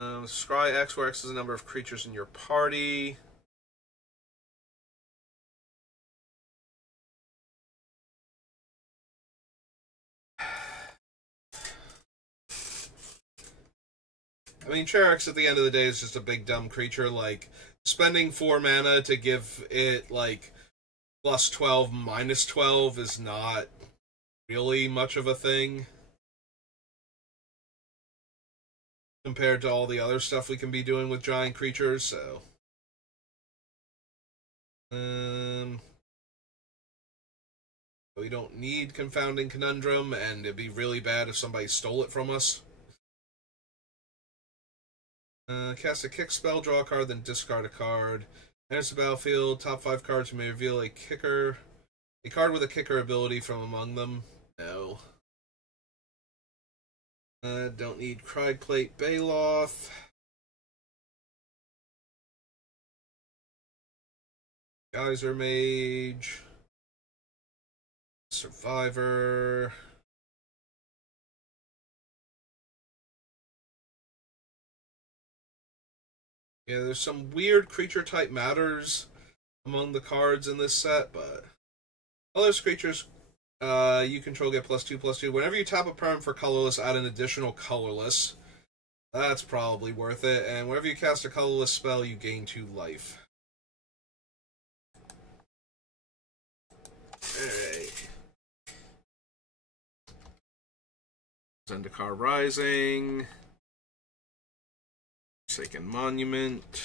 Scry X, where X is the number of creatures in your party. I mean, Cherex at the end of the day is just a big dumb creature. Like, spending 4 mana to give it, like, plus 12, minus 12 is not really much of a thing compared to all the other stuff we can be doing with giant creatures, so. We don't need Confounding Conundrum, and it'd be really bad if somebody stole it from us. Cast a kick spell, draw a card, then discard a card. Enters the battlefield, top 5 cards may reveal a card with a kicker ability from among them. No. Don't need Crideplate Baloth. Geyser Mage. Survivor. Yeah, there's some weird creature type matters among the cards in this set, but all those creatures you control get +2/+2. Whenever you tap a permanent for colorless, add an additional colorless. That's probably worth it. And whenever you cast a colorless spell, you gain 2 life. Alright. Zendikar Rising. Forsaken Monument.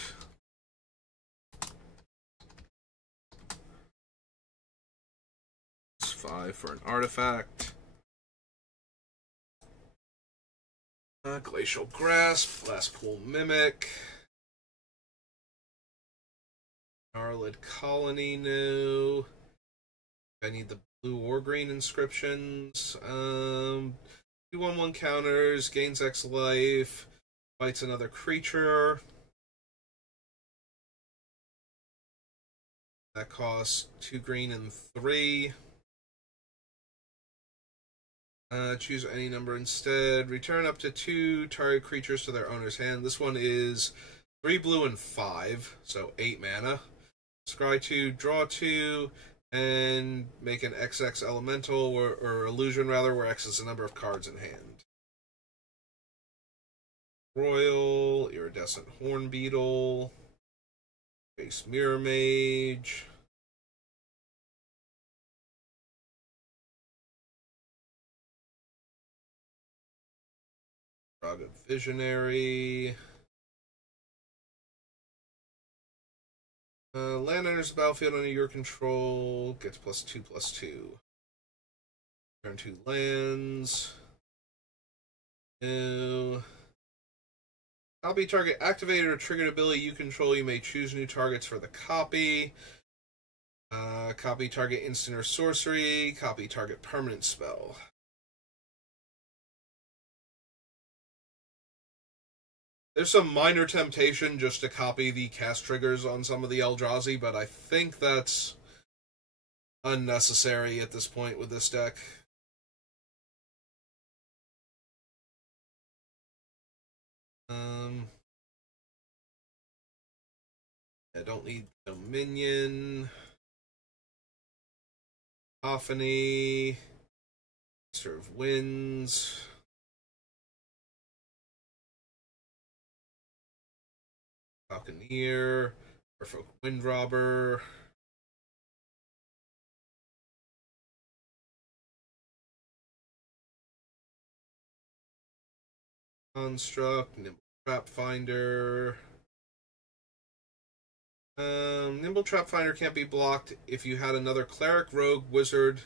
It's 5 for an artifact. Glacial Grasp, Blast Pool Mimic. Gnarlid Colony new. I need the blue or green inscriptions. 2/1/1 counters, gains X life, fights another creature. That costs 2 green and 3. Choose any number instead. Return up to 2 target creatures to their owner's hand. This one is 3 blue and 5, so 8 mana. Scry 2, draw 2, and make an XX elemental, or illusion rather, where X is the number of cards in hand. Royal, Iridescent Hornbeetle, Base Mirror Mage. Raga Visionary. Land enters the battlefield under your control, gets +2/+2. Turn 2 lands. New. Copy target activated or triggered ability you control. You may choose new targets for the copy. Copy target instant or sorcery. Copy target permanent spell. There's some minor temptation just to copy the cast triggers on some of the Eldrazi, but I think that's unnecessary at this point with this deck. I don't need Dominion. Cacophony. Master of Winds. Falconeer, Merfolk Windrobber. Construct, Nimble Trap Finder. Nimble Trap Finder can't be blocked if you had another Cleric, Rogue, Wizard,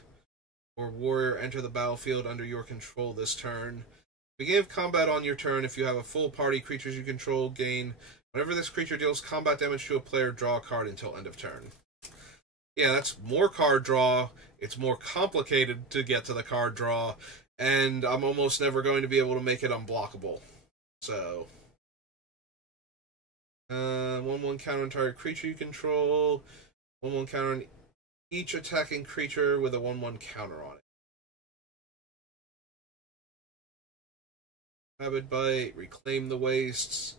or Warrior enter the battlefield under your control this turn. Beginning of combat on your turn, if you have a full party, creatures you control gain. Whenever this creature deals combat damage to a player, draw a card until end of turn. Yeah, that's more card draw. It's more complicated to get to the card draw, and I'm almost never going to be able to make it unblockable. So, 1/1 counter on target creature you control. 1/1 counter on each attacking creature with a 1/1 counter on it. Rabid Bite, Reclaim the Wastes.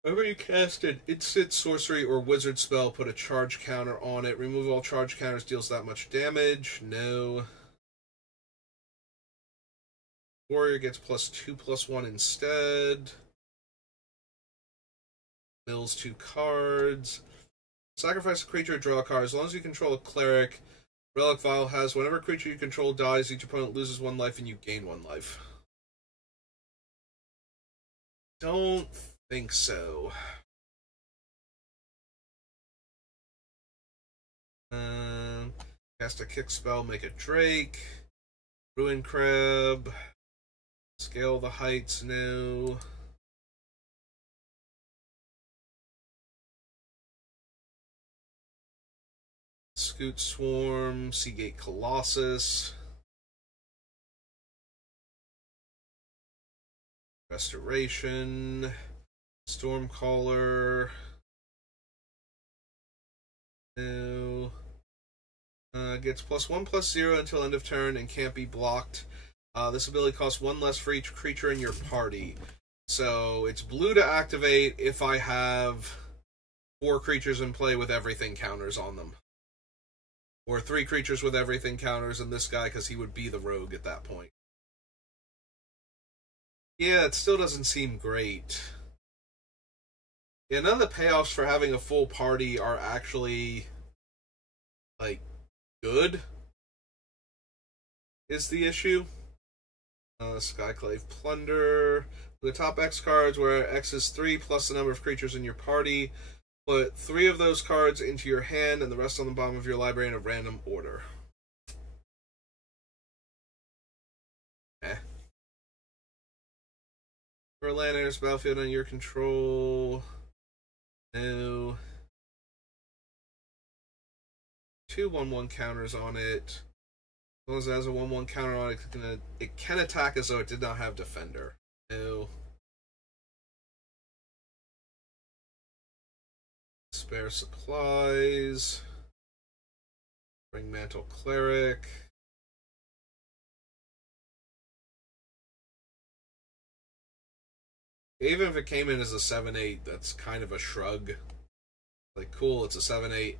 Whenever you cast an instant, sorcery, or wizard spell, put a charge counter on it. Remove all charge counters, deals that much damage. No. Warrior gets +2/+1 instead. Mills 2 cards. Sacrifice a creature, draw a card. As long as you control a cleric, Relic Vial has whenever a creature you control dies, each opponent loses 1 life and you gain 1 life. Don't think so. Cast a kick spell, make a Drake. Ruin Crab. Scale the Heights, no. Scoot Swarm, Seagate Colossus. Restoration. Stormcaller. No. Gets +1/+0 until end of turn and can't be blocked. This ability costs 1 less for each creature in your party. So it's blue to activate if I have 4 creatures in play with everything counters on them. Or 3 creatures with everything counters and this guy because he would be the rogue at that point. Yeah, it still doesn't seem great. Yeah, none of the payoffs for having a full party are actually, like, good, is the issue. Skyclave Plunder. The top X cards, where X is 3 plus the number of creatures in your party. Put 3 of those cards into your hand and the rest on the bottom of your library in a random order. For land enters battlefield on your control. No. 2 1/1 counters on it. As long as it has a 1/1 counter on it, it can attack as though it did not have Defender. No. Spare supplies. Bring Mantle Cleric. Even if it came in as a 7/8, that's kind of a shrug. Like, cool, it's a 7/8.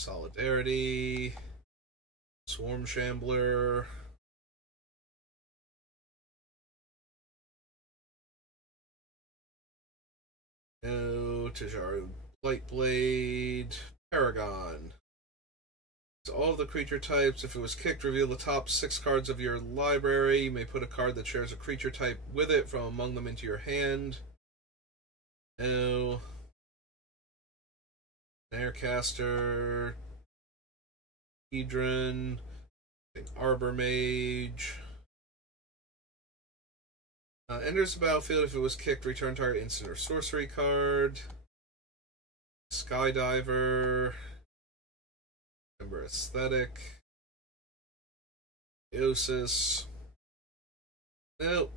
Solidarity. Swarm Shambler. No. Tajaru Blightblade. Paragon. So all of the creature types, if it was kicked, reveal the top 6 cards of your library. You may put a card that shares a creature type with it from among them into your hand. No. Aircaster. Hedron. Arbor Mage. Enters the battlefield. If it was kicked, return target instant or sorcery card. Skydiver. Ember Aesthetic. Eosis. Nope.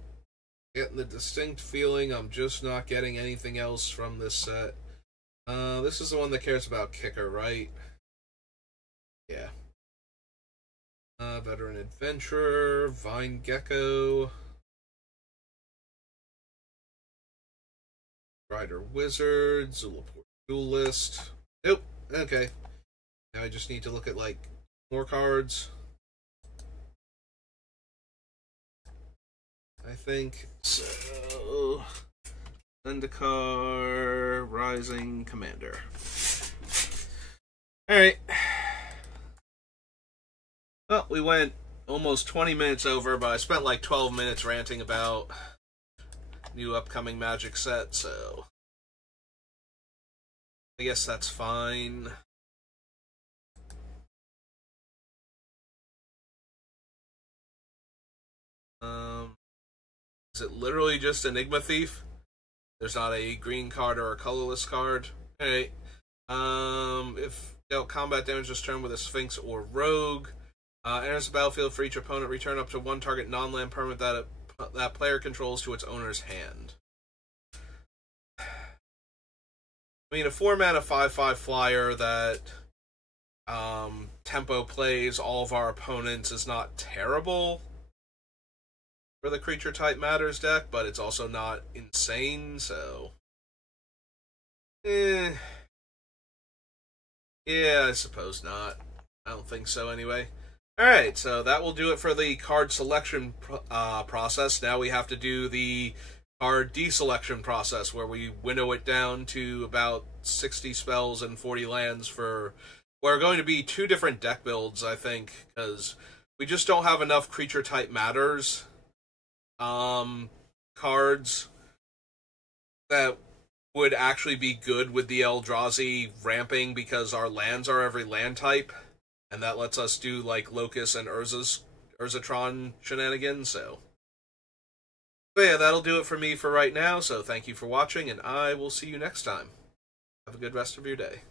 Getting the distinct feeling I'm just not getting anything else from this set. This is the one that cares about Kicker, right? Yeah. Veteran Adventurer. Vine Gecko. Rider Wizard. Zulaport Duelist. Nope. Okay. Now I just need to look at, like, more cards. I think. So, Zendikar, Rising Commander. Alright. Well, we went almost 20 minutes over, but I spent like 12 minutes ranting about new upcoming Magic set, so I guess that's fine. Is it literally just Enigma Thief? There's not a green card or a colorless card. Alright. If dealt combat damage this turn with a Sphinx or Rogue, enters the battlefield for each opponent, return up to 1 target non-land permanent that that player controls to its owner's hand. I mean, a 4-mana 5/5 flyer that tempo plays all of our opponents is not terrible for the Creature Type Matters deck, but it's also not insane, so... Yeah, I suppose not. I don't think so, anyway. Alright, so that will do it for the card selection process. Now we have to do the card deselection process, where we winnow it down to about 60 spells and 40 lands for... We're going to be 2 different deck builds, I think, because we just don't have enough Creature Type Matters cards that would actually be good with the Eldrazi ramping, because our lands are every land type, and that lets us do, like, Locust and Urzatron shenanigans, so... But yeah, that'll do it for me for right now, so thank you for watching, and I will see you next time. Have a good rest of your day.